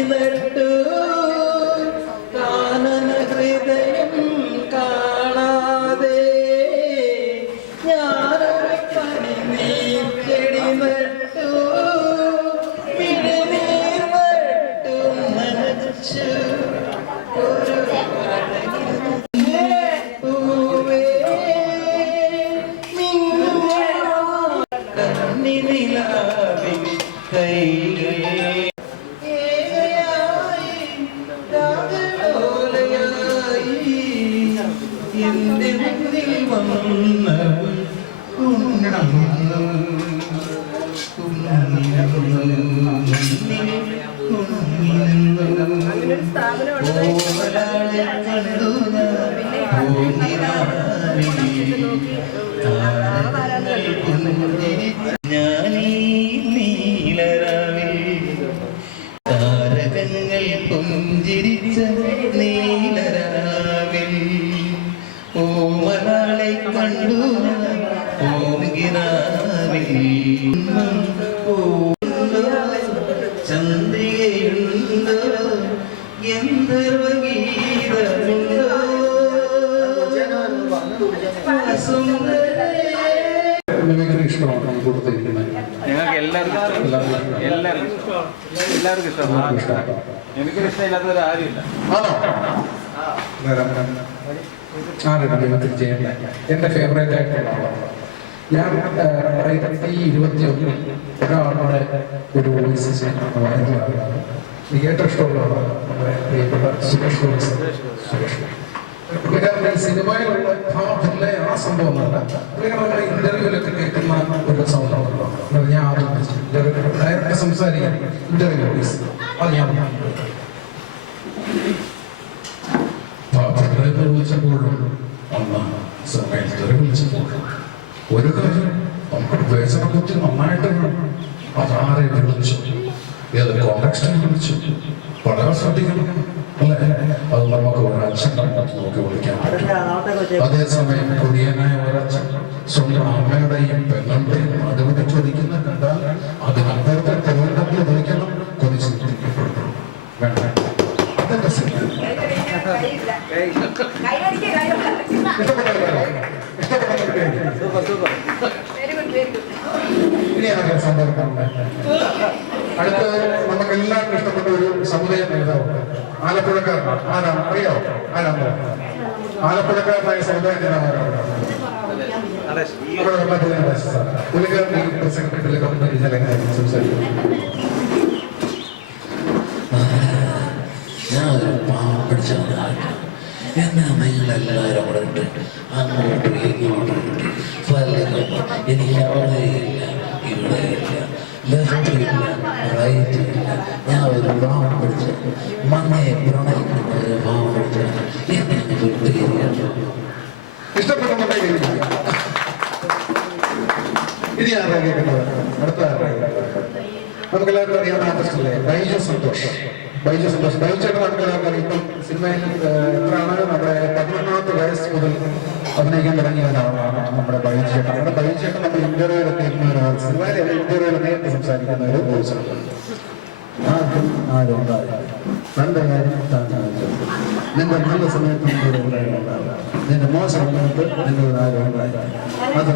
നട്ടു കാനന ഹൃദയം കാണാതെ ഞാനൊരു പനിനീർച്ചെടി നട്ടു പിഴനീർ നട്ടു നനച്ചു ഒരു പൂവേ നിലാവിൻ കൈകൾ എന്റെ മുന്നിൽ വന്നവൻ ഞാനീ നീലരാവിൽ താരകങ്ങൾ പുഞ്ചിരിച്ച നീലരാവിൽ ഓമനാളെ കണ്ടു ഓംകിനാവിൽ ചന്ദ്രികയുണ്ടോ ഗന്ധർവഗീതമുണ്ടോ ഭയങ്കര ഇഷ്ടമാണ് കൊടുത്തിരിക്കുന്നത്. ഞങ്ങൾക്ക് എല്ലാവർക്കും ഇഷ്ടമാണ്. എനിക്കൊരു ഇഷ്ടമില്ലാത്തവർ ആരുമില്ല. എന്റെ ഫേവറേറ്റ് ആയിട്ടുള്ള ആളാണ് ഞാൻ. 2021 ഒരാളുടെ ഒരു വോയിസ് വായിക്കുകയാണ്. എനിക്ക് ഏറ്റവും ഇഷ്ടമുള്ള ആളാണ് നമ്മുടെ പ്രിയപ്പെട്ട സുരേഷ് വോയിസ്. പുള്ളിക്കാരൻ്റെ സിനിമയിലുള്ള ആ സംഭവം അല്ല, പുള്ളിക്കാരുടെ ഇന്റർവ്യൂവിലൊക്കെ കേൾക്കുന്ന ഒരു സൗണ്ടാണല്ലോ. ഞാൻ ആദ്യം ഡയറക്റ്റ് സംസാരിക്കാൻ ഇന്റർവ്യൂ വോയിസ് അത് ഞാൻ വിളിച്ചപ്പോഴും സമയത്ത് വിളിച്ചപ്പോഴും ഒരു കാര്യം നമുക്ക് വേസനെ കുറിച്ച് നന്നായിട്ട് അതാരെ വിളിച്ചു, ഏത് കോണ്ടാക്സ്റ്റിൽ വിളിച്ചു, വളരെ ശ്രദ്ധിക്കണം അല്ലേ? അത് നമുക്ക് ഒരച്ഛൻ നോക്കി വിളിക്കാൻ പറ്റും. അതേസമയം കുടിയനായ ഒരച്ഛൻ സ്വന്തം അമ്മയുടെയും പെങ്ങളുടെയും അതുകൊണ്ട് ചോദിക്കുന്ന കണ്ടാൽ അതിനപ്പുറത്തെ തൊഴിലിടത്തിൽ ഉപയോഗിക്കണം, കൊതിച്ച് ചിന്തിക്കപ്പെടുന്നു. വേണ്ട, അതെന്റെ സിനിമ. ഇനിയാണ് സന്ദർഭം. അടുത്ത നമുക്ക് എല്ലാവർക്കും ഇഷ്ടപ്പെട്ട ഒരു സമുദായ നേതാവുണ്ട്, ആലപ്പുഴക്കാരനാണ്. ആരാണ് അറിയാവോ? ആരാണ് ആലപ്പുഴക്കാരനായ സമുദായ നേതാവാണ്? പുള്ളിക്കാരൻ സെക്രട്ടറിയിലെ കമ്പനി ജനകാര്യം സംസാരിക്കുന്നു. ഞാനൊരു പാവം പിടിച്ചവനാണ്. എന്നെ നിങ്ങളെല്ലാവരും അവിടെ ഇട്ട് അങ്ങോട്ട് ഇങ്ങോട്ട് എനിക്ക് അവിടെ ഇല്ല ഇവിടെ ഇല്ല, ലെഫ്റ്റ് ഇല്ല റൈറ്റ് ഇല്ല. ഞാൻ ഒരു പാവം പിടിച്ച് മണ്ണയെ പ്രണയിക്കുന്ന ഒരു പാവം പിടിച്ച എന്നെ വിട്ടുകയാണ്. ഇഷ്ടപ്പെട്ട ഇനി ആരാ കേൾക്കുന്നത്? അടുത്ത നമുക്കെല്ലാവർക്കും അറിയാവുന്ന ആർട്ടിസ്റ്റ് അല്ലേ, ബൈജു സന്തോഷ്. ബൈജു ചേട്ടൻ നമുക്കെല്ലാവർക്കും അറിയാം. ഇപ്പം സിനിമയിൽ എത്രയാണ് നമ്മുടെ 11ാമത്തെ വയസ്സ് മുതൽ അഭിനയിക്കാൻ തുടങ്ങിയ ഒരാളാണ് നമ്മുടെ ബൈജു ചേട്ടൻ. നമ്മുടെ ബൈജു ചേട്ടൻ നമ്മൾ ഇന്റർവ്യൂവിലൊക്കെ ഇരുന്ന ഒരാൾ, സിനിമയിലെ ഇന്റർവ്യൂവിൽ നേരിട്ട് സംസാരിക്കുന്ന ഒരു കോഴ്സാണ്. ആർക്കും ആരും ഉണ്ടാവില്ല, നല്ല കാര്യം നിന്റെ നല്ല സമയത്ത് നിങ്ങളുടെ ഉണ്ടാകുക, നിന്റെ മോശം സമയത്ത് നിങ്ങളുടെ ആരും ഉണ്ടായില്ല. അത്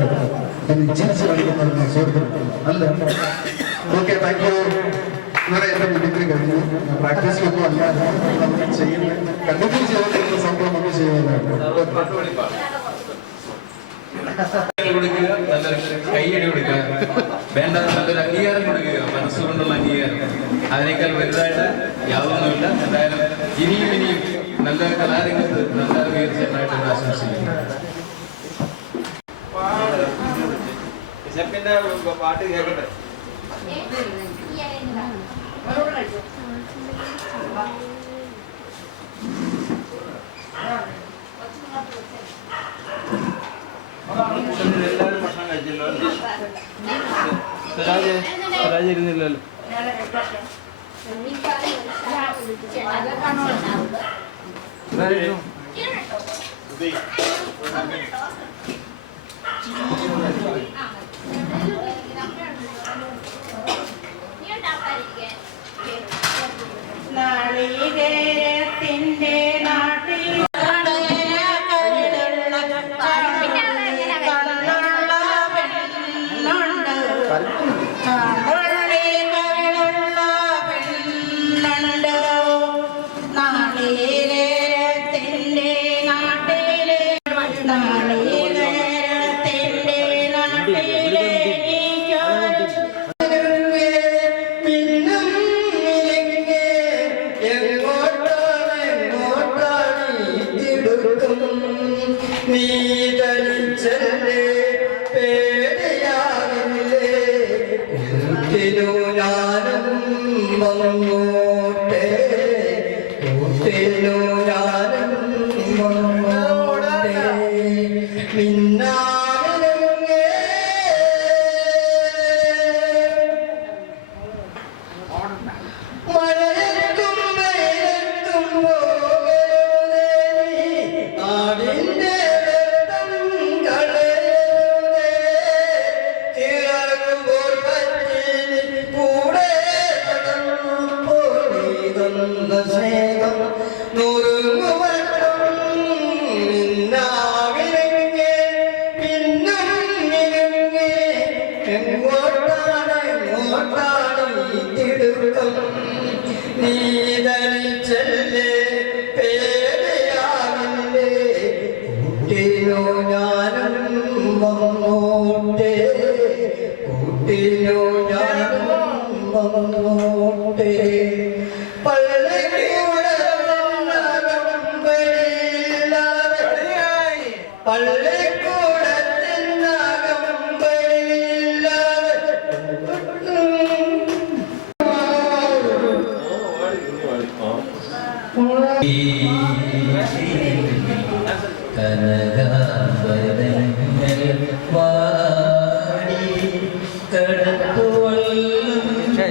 എനിക്ക് ചിരിച്ചു കളിക്കുന്ന സുഹൃത്തുക്കൾ അല്ല. Okay, thank you. ഇന്നലെ എന്റെ മിമിക്രി കഴിഞ്ഞു. പ്രാക്ടീസിലൊന്നും അല്ലാതെ നമ്മൾ ചെയ്യുന്ന കണ്ടിന്യൂ ചെയ്തിട്ടുള്ള സംഭവം നമ്മൾ ചെയ്യുന്നതാണ്. കൊടുക്കുക, നല്ലൊരു കൈയടി കൊടുക്കുക, വേണ്ട നല്ലൊരു അംഗീകാരം കൊടുക്കുക, മനസ്സുകൊണ്ടുള്ള അംഗീകാരം. അതിനേക്കാൾ വലുതായിട്ട് യാതൊന്നുമില്ല. എന്തായാലും ഇനിയും നല്ല കലാരംഗത്ത് നല്ല ഉയർച്ചയായിട്ട് ആശംസിക്കുന്നു. പാട്ട് കേൾക്കട്ടെ. എല്ലാവരും ഭക്ഷണം കഴിച്ചല്ലോ. സ്വരാജ് ഇരുന്നില്ലല്ലോ. നാളികേരത്തിന്റെ നാട്ടിൽ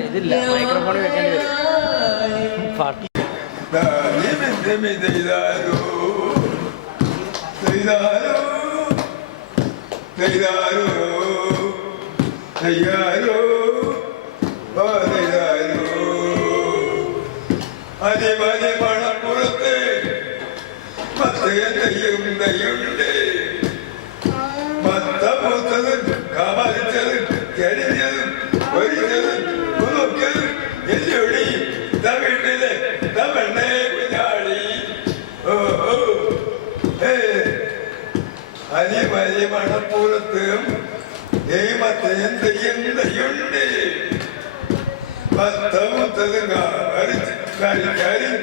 ഇതില്ല മൈക്രോഫോൺ വെക്കേണ്ടി വരും പാട്ട് മണപ്പുറത്ത് മത്തയുണ്ട് മത്ത പൂത്തതും കാമരിച്ചതും കരിഞ്ഞതും പൊരിച്ചതും നോക്കിയതും എല്ലൊടി വീട്ടിലെ തവണ്ണേ കുഞ്ഞാളി അരിമരി മണപ്പുറത്തും മത്തയും തെയ്യുണ്ട് മത്ത പൂത്തതും കാമരിച്ച് കരിക്കാരും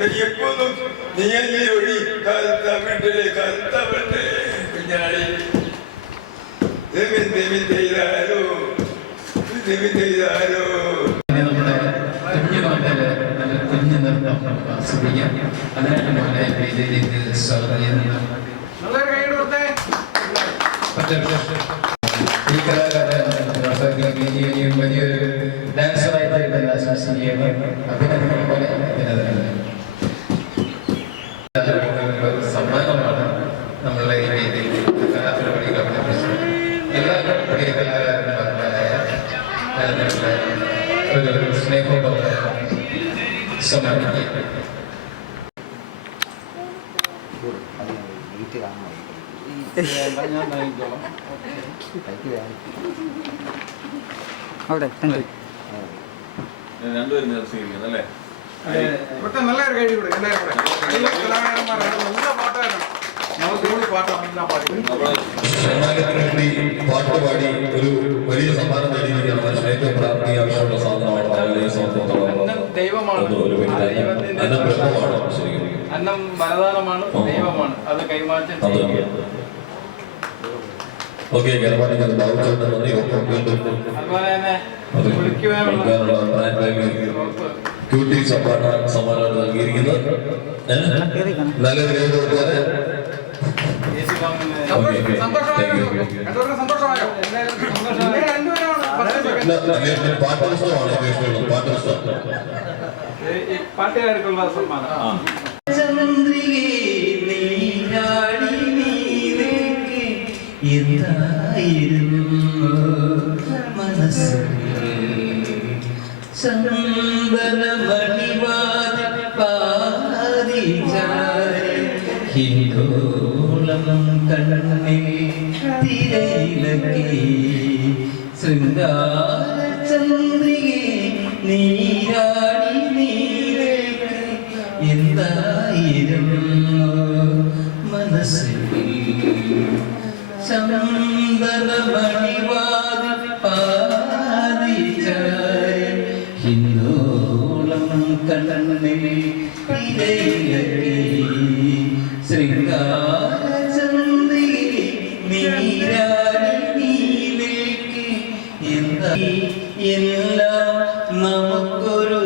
നെയ്യപ്പൊന്നും നീയല്ലിയൊഴി കറുത്ത വീട്ടിലെ കറുത്ത പെണ്ണേ കുഞ്ഞാളി ചെയ്താരോ കുഞ്ഞു നൃത്തം ആസ്വദിക്കാം. അതിനായിട്ട് മോനെ വേദിയിലേക്ക് സ്വാഗതം ചെയ്യുന്നു. ഈ കലാകാരൻ ഇനിയും വലിയൊരു ഡാൻസറായി തീരുമെന്ന് ആശംസിക്കുകയാണ്. അഭിനന്ദനം പോലെ അഭിനന്ദനം. സമ്മാനമാണ് നമ്മളുടെ ഈ വേദിയിൽ കലാപരിപാടികൾ അവതരിപ്പിച്ചത്. എല്ലാ പ്രിയ കലാകാരന്മാരായ ഒരു സ്നേഹവും സമ്മാനിക്കുക. അവിടെ രണ്ടുപേരും നേർച്ചയിരിക്കുന്നത് അല്ലേ? നല്ലൊരു കഴിവ് കൂടെ എല്ലാവരും കൂടെ എല്ലാ കലാകാരന്മാരാണ്, നല്ല പാട്ടുകാരാണ്. നമുക്ക് കൂടി പാട്ടുപാടി ഒരു വലിയ സമ്മാനം നേടിയിരിക്കുകയാണ്. ഏറ്റവും പ്രാർത്ഥന ആവശ്യമുള്ള സാധനമാണ് അന്നം വരദാനമാണ്, ദൈവമാണ്. അത് കൈമാറ്റം ഓക്കെ. കേരളത്തിൽ ബാബുചേട്ടൻ നന്ദി. അതുപോലെ തന്നെ വിളിക്കുവാനുള്ള ക്യൂട്ടി സമ്മാനമാണ് നൽകിയിരിക്കുന്നത്. നല്ലൊരു സന്തോഷമായോ? പാട്ടുത്സവമാണ് പാട്ടുത്സവം. പാട്ടുകാർക്കുള്ള സമ്മാനം. മനസ്സ് ചന്ദനമണി നമുക്കൊരു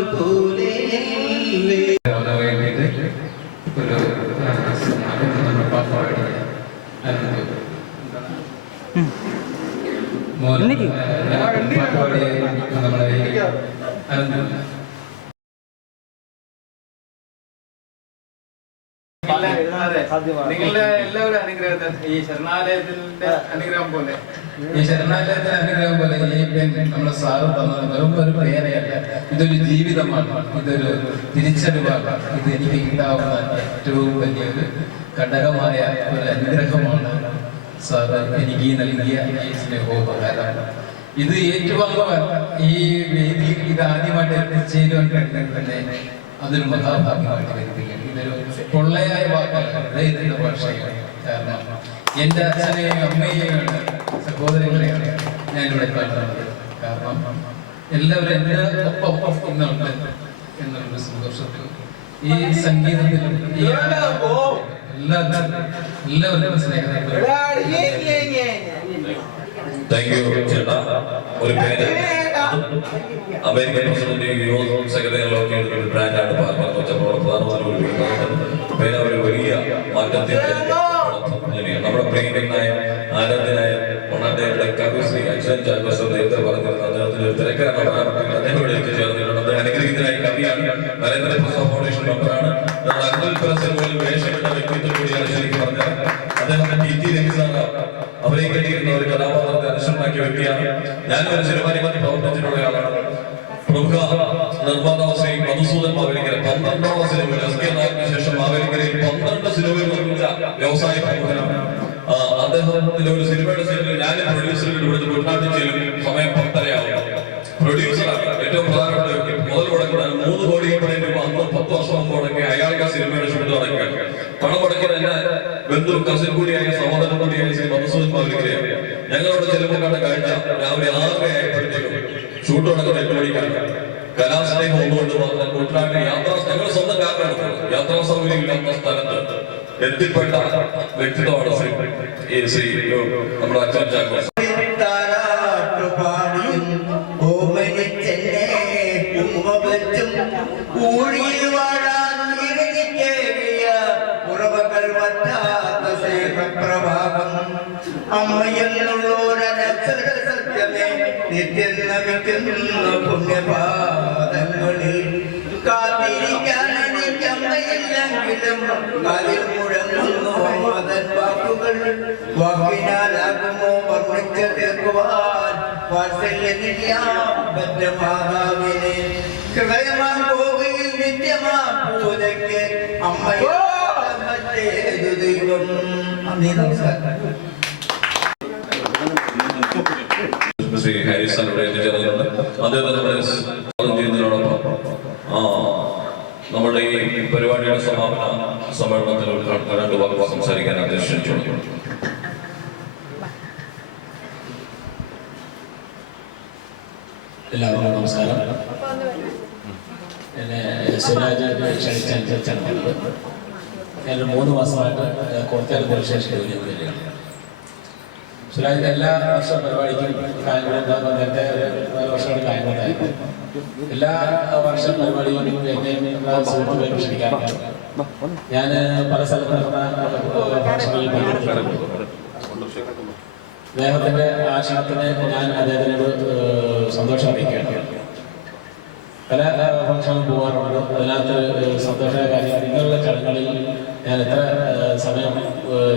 പോലെ നിങ്ങളുടെ എല്ലാവരും അനുഗ്രഹത്തെ ഈ ശരണാലയത്തിന്റെ അനുഗ്രഹം പോലെ ഈ ശരണാലയത്തിന്റെ അനുഗ്രഹം പോലെ ഈ പെൻ നമ്മുടെ സാറ് തന്നത് വെറും ഒരു പേരയല്ല, ഇതൊരു ജീവിതമാണ്, ഇതൊരു തിരിച്ചറിവാണ്. ഇത് എനിക്ക് കിട്ടാവുന്ന ഏറ്റവും വലിയൊരു ഘടകമായ ഒരു അനുഗ്രഹമാണ് സാറ് എനിക്ക് നൽകിയ ഈ സ്നേഹോപകാരം. ഇത് ഏറ്റുവാങ്ങുവാൻ ഈ വേദിയിൽ ഇത് ആദ്യമായിട്ട് എത്തിച്ചേരുവാൻ കഴിഞ്ഞാൽ തന്നെ അതൊരു മഹാഭാഗ്യമായിട്ട് വരുത്തിയാണ്. ഇതൊരു പൊള്ളയായ വാക്കല്ല, ഇതിന്റെ ഭാഷയാണ്. കാരണം എൻ്റെ അച്ഛനെയും അമ്മയെയാണ് സഹോദരങ്ങളെയാണ് ഞാനിവിടെ കാണുന്നത്. കാരണം എല്ലാവരും എൻ്റെ ഒപ്പം ഇന്നുണ്ട് എന്നുള്ളൊരു സന്തോഷത്തിൽ ഈ സംഗീതത്തിലും എല്ലാവരും സ്നേഹം. താങ്ക് യു ചേട്ടാ. ഒരു പേര് അമേരിക്കൻ പ്രസിഡന്റ് യൂത്ത് സെക്രട്ടറികളൊക്കെ ഒരു ബ്രാൻഡാണ് പ്രധാനമന്ത്രി പേര് ഒരു വലിയ മാറ്റത്തിന്റെ നമ്മുടെ പ്രിയങ്കരനായ ആരാധ്യനായ ശ്രീ അച്ഛൻ ചാക്കോസ് നേരത്തെ പറഞ്ഞിരുന്നു. അദ്ദേഹത്തിന് ഒരു തിരക്കാണ് അദ്ദേഹം ഇവിടെ എത്തിച്ചേർന്നിട്ടുണ്ട്. അദ്ദേഹം അനുഗ്രഹീതനായ കവിയാണ്, നരേന്ദ്രപ്രസാദ് ഫൗണ്ടേഷൻ മെമ്പറാണ്, നമ്മുടെ അൻവൽ പ്രസിൽ പോലും വേഷമിട്ട വ്യക്തിത്വം കൂടിയാണ് ശരിക്കും പറഞ്ഞത്. അദ്ദേഹത്തിന്റെ ടി രവിസാണ് അവരെ കെട്ടിയിരുന്ന ഒരു കഥാപാത്രത്തെ അനുസരണമാക്കിയ വ്യക്തിയാണ്. ഞാനൊരു സിനിമയിൽ പ്രവർത്തിച്ചിട്ടുള്ളയാളാണ്. പ്രമുഖ നിർമ്മാതാവ് ശ്രീ മധുസൂദൻ മാവേലിക്കര 12 സിനിമകൾ എസ് കെ നായകന് ശേഷം മാവേലിക്കരയിൽ 12 സിനിമകൾ നിർമ്മിച്ച വ്യവസായ പ്രമുഖനാണ്. അദ്ദേഹത്തിന്റെ ഒരു സിനിമയുടെ സെറ്റിൽ ഞാൻ പ്രൊഡ്യൂസറിൽ ഇവിടുത്തെ ഉദ്ഘാടനം ചെയ്യും. സമയം 10:30 പ്രൊഡ്യൂസറാണ്. ഏറ്റവും പ്രധാനപ്പെട്ട വ്യക്തി. മുതൽ മുടക്കുന്നത് 3 കോടി രൂപ അന്ന് 10 വർഷം മുമ്പ് മുടക്കി അയാൾക്ക് ആ സിനിമയുടെ ഷൂട്ട് നടക്കുകയാണ്. പണം മുടക്കിയത് എന്റെ ബന്ധു കസിൻ കൂടിയായ സഹോദരൻ കൂടിയായ ശ്രീ മധുസൂദൻ മാവേലിക്കരയാണ്. ഞങ്ങളുടെ ചെലവ് കണ്ട കാഴ്ച രാവിലെ 6 ആയപ്പോഴത്തേക്കും ഷൂട്ട് നടക്കുന്ന 8 മണിക്കാണ്. കലാസ്നേഹം ഒന്നുകൊണ്ട് മാത്രം കുട്ടനാട്ടിൽ ഞങ്ങൾ സ്വന്തം കാരണമാണ് യാത്രാ സൗകര്യം ഇല്ലാത്ത സ്ഥലത്ത് എത്തിപ്പെട്ട വ്യക്തിത്വമാണ് ശ്രീ നമ്മുടെ അച്ഛൻ ചാക്കോസ്. നിത്യം നമിക്കുന്ന പുണ്യപാദങ്ങളിൽ കാത്തിരിക്കാനെനിക്കമ്മയില്ലെങ്കിലും കാലിൽ മുഴങ്ങുന്നു മതൻ വാക്കുകൾ. വാക്കിനാലാകുമോ വർണ്ണിച്ചു തീർക്കുവാൻ വാത്സല്യനില്ലാം പറ്റ മാതാവിനെ. ഹൃദയമാ കോവിൽ നിത്യമാ പൂജയ്ക്ക് അമ്മയോ മറ്റേതു ദൈവം. നന്ദി, നമസ്കാരം. ശ്രീ ഹാരിസൺ ഇവിടെ എത്തിച്ചേർന്നിട്ടുണ്ട്. അദ്ദേഹത്തെ ചെയ്യുന്നതിനോടൊപ്പം നമ്മുടെ ഈ പരിപാടിയുടെ സമാപന സമ്മേളനത്തിൽ 2 വാക്ക് സംസാരിക്കാൻ ക്ഷണിച്ചു. എല്ലാവർക്കും നമസ്കാരം. എന്നെ സുരാജ് ക്ഷണിച്ചനുസരിച്ചാണ് വന്നത്. ഞാൻ 3 മാസമായിട്ട് കോട്ടയം പോലീസ് സ്റ്റേഷനിൽ ജോലി ചെയ്യുകയാണ്. സുരാജിന്റെ എല്ലാ വർഷവും പരിപാടിക്കും കായംകുളം നേരത്തെ 4 വർഷമാണ് കായംകുളത്തായിരുന്നു. എല്ലാ വർഷം പരിപാടികളും എന്നെ സുഹൃത്തുക്കളെ ക്ഷണിക്കാറുണ്ട്. ഞാൻ പല സ്ഥലത്ത് നടന്ന ഫംഗ്ഷനുകളിൽ പങ്കെടുത്തിട്ടുണ്ട്. അദ്ദേഹത്തിന്റെ ആ ക്ഷണത്തിന് ഞാൻ അദ്ദേഹത്തിനോട് സന്തോഷം അറിയിക്കുകയാണ്. പല ഫംഗ്ഷനും പോകാറുണ്ട്. അതിനകത്ത് സന്തോഷമായ കാര്യം ഇങ്ങനെയുള്ള ചടങ്ങുകളിൽ ഞാൻ എത്ര സമയം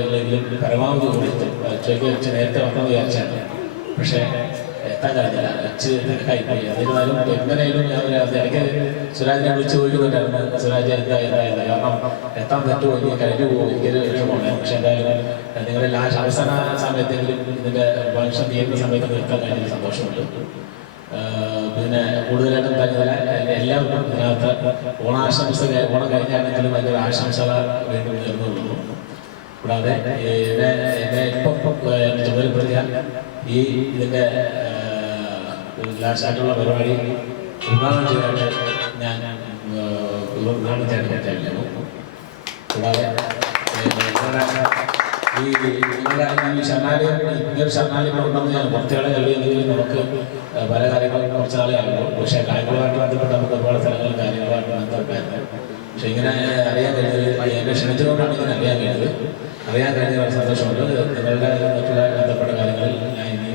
ഇല്ലെങ്കിലും പരമാവധി കൊടുത്തു. ഉച്ചയ്ക്ക് നേരത്തെ വന്നെന്ന് വിചാരിച്ചാണ്, പക്ഷേ എത്താൻ കഴിഞ്ഞില്ല. തിരക്കായിപ്പോയി. എന്നിരുന്നാലും എങ്ങനെയും ഞാൻ ഇടയ്ക്ക് സുരാജിനെ വിളിച്ച് ചോദിക്കുന്നുണ്ടായിരുന്നു, സുരാജ് എന്താ. കാരണം എത്താൻ പറ്റുമോ, ഇനി കഴിഞ്ഞു പോകുമോ, എനിക്കൊരു വിഷമമുണ്ടായിരുന്നു. പക്ഷേ എന്തായാലും നിങ്ങളുടെ അവസാന സമയത്തെങ്കിലും ഇതിൻ്റെ ഫംഗ്ഷൻ ചെയ്യുന്ന സമയത്ത് എത്താൻ കഴിഞ്ഞതിൽ സന്തോഷമുണ്ട്. പിന്നെ കൂടുതലായിട്ടും തന്നെ എല്ലാവർക്കും ഇതിനകത്ത് ഓണം കഴിഞ്ഞാണെങ്കിലും അതിൻ്റെ ആശംസകൾ വീണ്ടും നേർന്നുകൊള്ളുന്നു. കൂടാതെ എന്നെ ഇപ്പം ചുമതലപ്പെടുത്തിയാൽ ഈ ഇതിൻ്റെ ലാസ്റ്റായിട്ടുള്ള പരിപാടി ഉദ്ഘാടനം ചെയ്യാനായിട്ട് ഞാൻ ഉദ്ഘാടനം ചെയ്യാൻ കൂടാതെ ഈ ശരണാലയം ഇങ്ങനൊരു ശരണാലയം ഉണ്ടെന്ന് ഞാൻ കുറച്ചുകളെ കഴിയുമെങ്കിൽ നമുക്ക് പല കാര്യങ്ങളും കുറച്ച് നാളെ ആകുള്ളൂ. പക്ഷേ കാര്യങ്ങളുമായിട്ട് ബന്ധപ്പെട്ട് നമുക്ക് ഒരുപാട് സ്ഥലങ്ങളും കാര്യങ്ങളുമായിട്ട് ബന്ധപ്പെട്ടായിരുന്നു. പക്ഷേ ഇങ്ങനെ അറിയാൻ കഴിഞ്ഞത് എന്നെ ക്ഷണിച്ചുകൊണ്ടാണ് ഇങ്ങനെ അറിയാൻ കഴിഞ്ഞ സന്തോഷമുണ്ട്. നിങ്ങളുടെ മറ്റുള്ള ബന്ധപ്പെട്ട കാര്യങ്ങളിൽ ഞാൻ ഇനി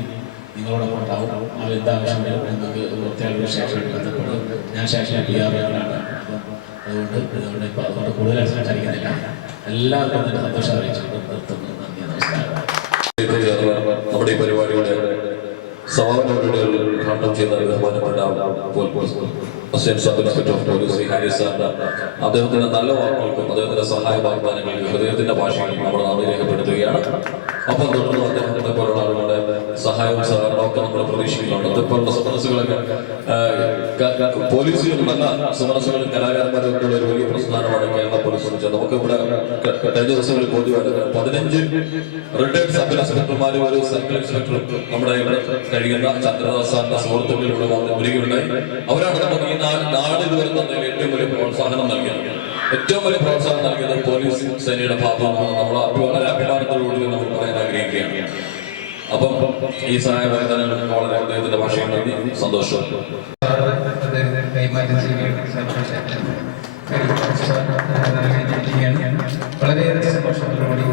നിങ്ങളോടൊപ്പം ഉണ്ടാവും. എന്താവശ്യമുണ്ടെങ്കിലും നിങ്ങൾക്ക് വൃത്തിയായിട്ടുള്ള ശേഷമായിട്ട് ബന്ധപ്പെടും. ഞാൻ ശേഷം PR-കളാണ്. അതുകൊണ്ട് കൂടുതലായിട്ട് സംസാരിക്കുന്നില്ല. എല്ലാവർക്കും തന്നെ സന്തോഷം അറിയിച്ചുകൊണ്ട് നിർത്തുന്നു. നന്ദി, നമസ്കാരം. നമ്മുടെ ഈ പരിപാടിയുടെ സമാപന പരിപാടികൾ ഉദ്ഘാടനം ചെയ്ത ബഹുമാനപ്പെട്ട assistant sub inspector of police Haris സാറിന് അദ്ദേഹത്തിന്റെ നല്ല വാക്കുകൾക്കും അദ്ദേഹത്തിന്റെ സഹായ വാഗ്ദാനങ്ങൾക്കും ഹൃദയത്തിന്റെ ഭാഷയിൽ നമ്മുടെ നാട് രേഖപ്പെടുത്തുകയാണ്. ഒപ്പം തുടർന്ന് അദ്ദേഹത്തെ പോലുള്ള ആളുകളുടെ സഹായവും സഹകരണവും ഒക്കെ നമ്മൾ പ്രതീക്ഷിക്കുന്നുണ്ട്. അതുപോലുള്ള സമരസുകളൊക്കെ പോലീസുകളും നല്ല സമരസുകളും കലാകാരന്മാരും ഒക്കെ ഒരു വലിയ പ്രസ്ഥാനമാണ് കേരള പോലീസ്. നമുക്ക് ഇവിടെ കഴിഞ്ഞ ദിവസങ്ങളിൽ ബോധ്യമായിട്ട് 15 റിട്ടയർഡ് സബ് ഇൻസ്പെക്ടർമാരും ഒരു സർക്കിൾ ഇൻസ്പെക്ടറും നമ്മുടെ ഇവിടെ കഴിയുന്ന ചന്ദ്രദാസ് സാറിന്റെ സുഹൃത്തുക്കളിലൂടെ വരികയുണ്ടായി. അവരാണ് നമുക്ക് ഈ നാടിൽ വരുന്നതിൽ ഏറ്റവും വലിയ പ്രോത്സാഹനം നൽകിയത്. ഏറ്റവും വലിയ പ്രോത്സാഹനം നൽകിയത് പോലീസ് സേനയുടെ ഭാഗമാണ്. നമ്മൾ വളരെ അഭിമാനത്തോടുകൂടി നമ്മൾ പറയാൻ ആഗ്രഹിക്കുകയാണ്. അപ്പം ഈ സഹായ വാഗ്ദാനങ്ങൾക്ക് വളരെ അദ്ദേഹത്തിന്റെ ഭാഷയിൽ നൽകി സന്തോഷം. വളരെയേറെ സന്തോഷത്തോടുകൂടി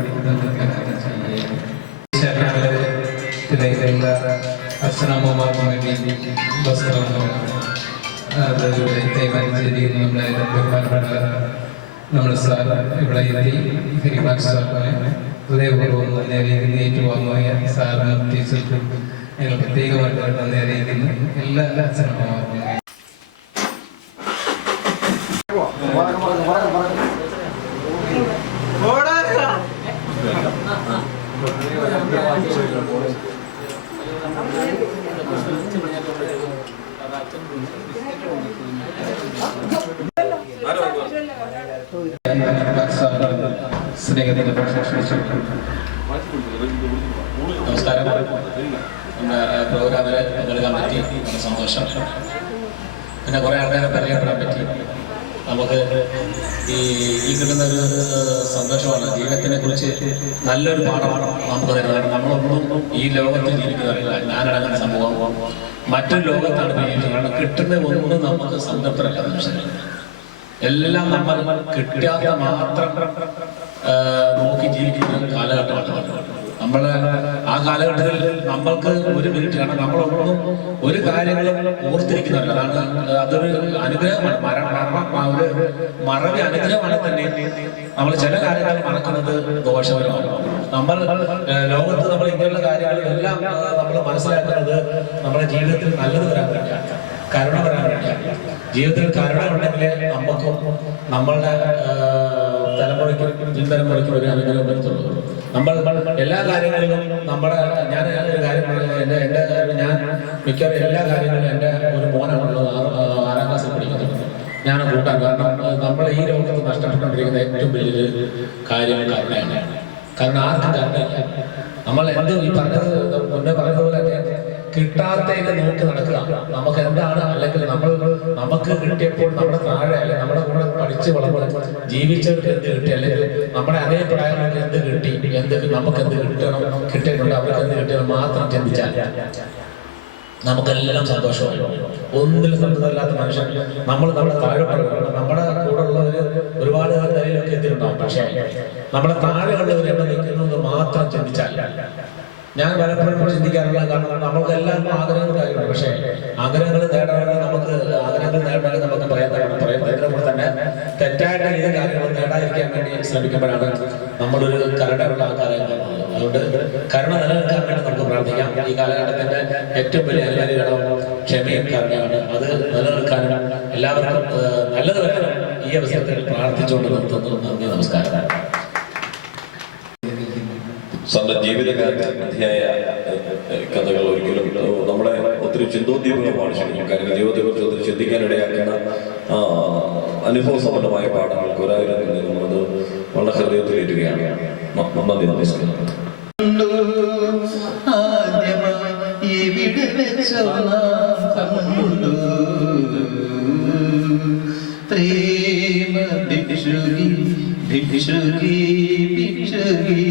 അച്ഛനമ്മമാർക്കും വേണ്ടി വസ്ത്രങ്ങളും കൈമാറ്റം ചെയ്തിരിക്കുന്ന നമ്മളെ ബഹുമാനപ്പെട്ട നമ്മുടെ സാർ ഇവിടെ എത്തി ഹരിമാൻ സാറിനെ ഹൃദയപൂർവ്വം നന്ദി അറിയിക്കുന്ന ഏറ്റുവാങ്ങുവായ സാറിനും ടീച്ചർക്കും ഞങ്ങൾ പ്രത്യേകമായിട്ട് നന്ദി അറിയിക്കുന്നു. എല്ലാ അച്ഛനമ്മമാർക്കും സ്നേഹത്തിന്റെ നമസ്കാരം. നമ്മുടെ പ്രോഗ്രാമിൽ പങ്കെടുക്കാൻ പറ്റി വളരെ സന്തോഷം. പിന്നെ കുറേ ആൾക്കാരെ പരിചയപ്പെടാൻ പറ്റി. നമുക്ക് ഈ കിട്ടുന്ന ഒരു സന്തോഷമാണ്. ജീവിതത്തിനെ കുറിച്ച് നല്ലൊരു പാഠമാണ് നമുക്ക് തരുന്നത്. നമ്മളൊന്നും ഈ ലോകത്തിൽ ജീവിക്കുന്നവരല്ല. ഞാനടങ്ങുന്ന സമൂഹം മറ്റൊരു ലോകത്താണ് ജീവിക്കുന്നത്. കിട്ടുന്ന ഒന്നും നമുക്ക് സംതൃപ്തരല്ല. മനുഷ്യരില്ല എല്ലാം നമ്മൾ കിട്ടാത്ത മാത്രം നോക്കി ജീവിക്കുന്ന കാലഘട്ടമാണ് നമ്മൾ. ആ കാലഘട്ടത്തിൽ നമ്മൾക്ക് ഒരു മിനിറ്റ് കാരണം നമ്മളൊന്നും ഒരു കാര്യങ്ങളും ഓർത്തിരിക്കുന്നില്ല. അതൊരു അനുഗ്രഹമാണ്. ഒരു മറവി അനുഗ്രഹമാണ് തന്നെ. നമ്മൾ ചില കാര്യങ്ങൾ മറക്കുന്നത് ദോഷകരമാണ്. നമ്മൾ ലോകത്ത് നമ്മൾ ഇങ്ങനെയുള്ള കാര്യങ്ങളെല്ലാം നമ്മൾ മനസ്സിലാക്കുന്നത് നമ്മുടെ ജീവിതത്തിൽ നല്ലത് വരാൻ വേണ്ടിയാണ്, കരുണ വരാൻ വേണ്ടിയാണ്. ജീവിതത്തിൽ കരുണ ഉണ്ടെങ്കിലേ നമുക്കും നമ്മളുടെ തലമുറയ്ക്കും പിൻതലമുറയ്ക്കും ഒരു അനുഗ്രഹം വരുത്തുള്ളൂ. നമ്മൾ എല്ലാ കാര്യങ്ങളിലും നമ്മുടെ ഞാൻ ഒരു കാര്യം ഞാൻ മിക്കവാറും എല്ലാ കാര്യങ്ങളിലും എൻ്റെ ഒരു മോനാണുള്ളത് 6ാം ക്ലാസ്സിൽ പഠിക്കുന്നുണ്ട്. ഞാൻ കൂട്ടാൻ കാരണം നമ്മൾ ഈ ലോകത്ത് നഷ്ടപ്പെട്ടുകൊണ്ടിരിക്കുന്ന ഏറ്റവും വലിയൊരു കാര്യം കരുണയാണ്. കാരണം ആർക്കും കരുണയില്ല. നമ്മൾ എന്ത് ഈ പറഞ്ഞത് മുന്നേ പറഞ്ഞതുപോലെ തന്നെ കിട്ടാത്തതിനെ നോക്കി നടക്കുക. നമുക്ക് എന്താണ് അല്ലെങ്കിൽ നമുക്ക് കിട്ടിയപ്പോൾ നമ്മുടെ താഴെ അല്ലെങ്കിൽ നമ്മുടെ കൂടെ പഠിച്ച് വളർന്ന് ജീവിച്ചവർക്ക് എന്ത് കിട്ടി അല്ലെങ്കിൽ നമ്മുടെ അതേ പ്രായങ്ങൾക്ക് എന്ത് കിട്ടി, നമുക്ക് എന്ത് കിട്ടിയിട്ടുണ്ട്, അവർക്ക് എന്ത് കിട്ടിയത് മാത്രം ചിന്തിച്ചാൽ നമുക്കെല്ലാം സന്തോഷമായി. ഒന്നിലും സന്തോഷമില്ലാത്ത മനുഷ്യൻ നമ്മുടെ താഴെ നമ്മുടെ കൂടെ ഉള്ളവർ ഒരുപാട് നിലയിലൊക്കെ എത്തിയിട്ടുണ്ടാവും. പക്ഷേ നമ്മുടെ താഴെയുള്ളവർ എവിടെ നിൽക്കുന്നത് മാത്രം ചിന്തിച്ചാൽ ഞാൻ പലപ്പോഴും ചിന്തിക്കാറില്ല. കാരണം നമ്മൾക്ക് എല്ലാവർക്കും ആഗ്രഹങ്ങൾ കാര്യമുണ്ട്. പക്ഷേ ആഗ്രഹങ്ങൾ നേടാണെങ്കിൽ നമുക്ക് പ്രയത്നത്തിൻ്റെ കൂടെ തന്നെ തെറ്റായിട്ട് ഏത് കാര്യങ്ങളും നേടാതിരിക്കാൻ വേണ്ടി ശ്രമിക്കുമ്പോഴാണ് നമ്മളൊരു കരുണയുള്ള ആൾക്കാരായി. അതുകൊണ്ട് കരുണ നിലനിൽക്കാൻ വേണ്ടി നമുക്ക് പ്രാർത്ഥിക്കാം. ഈ കാലഘട്ടത്തിന്റെ ഏറ്റവും വലിയ അനുഗ്രഹം ക്ഷമയും കരുണയാണ്. അത് നിലനിൽക്കാനും എല്ലാവർക്കും നല്ലത് വരാനും ഈ അവസരത്തിൽ പ്രാർത്ഥിച്ചുകൊണ്ട് നിർത്തുന്നു. നന്ദി, നമസ്കാരം. സ്വന്തം ജീവിതകാര്യ കഥകൾ ഒരിക്കലും നമ്മളെ ഒത്തിരി ചിന്തോദ്ദീപകമാണ്. കാര്യം ജീവിതത്തെക്കുറിച്ച് ഒത്തിരി ചിന്തിക്കാനിടയാക്കുന്ന അനുഭവസമ്പന്നമായ പാഠങ്ങൾക്ക് ഒരായിരം വളരെ ഹൃദയത്തിലേറ്റുകയാണ്. നന്ദി, നമസ്കാരം. പ്രേമ ഭിക്ഷുകി ഭിക്ഷുകി ഭിക്ഷുകി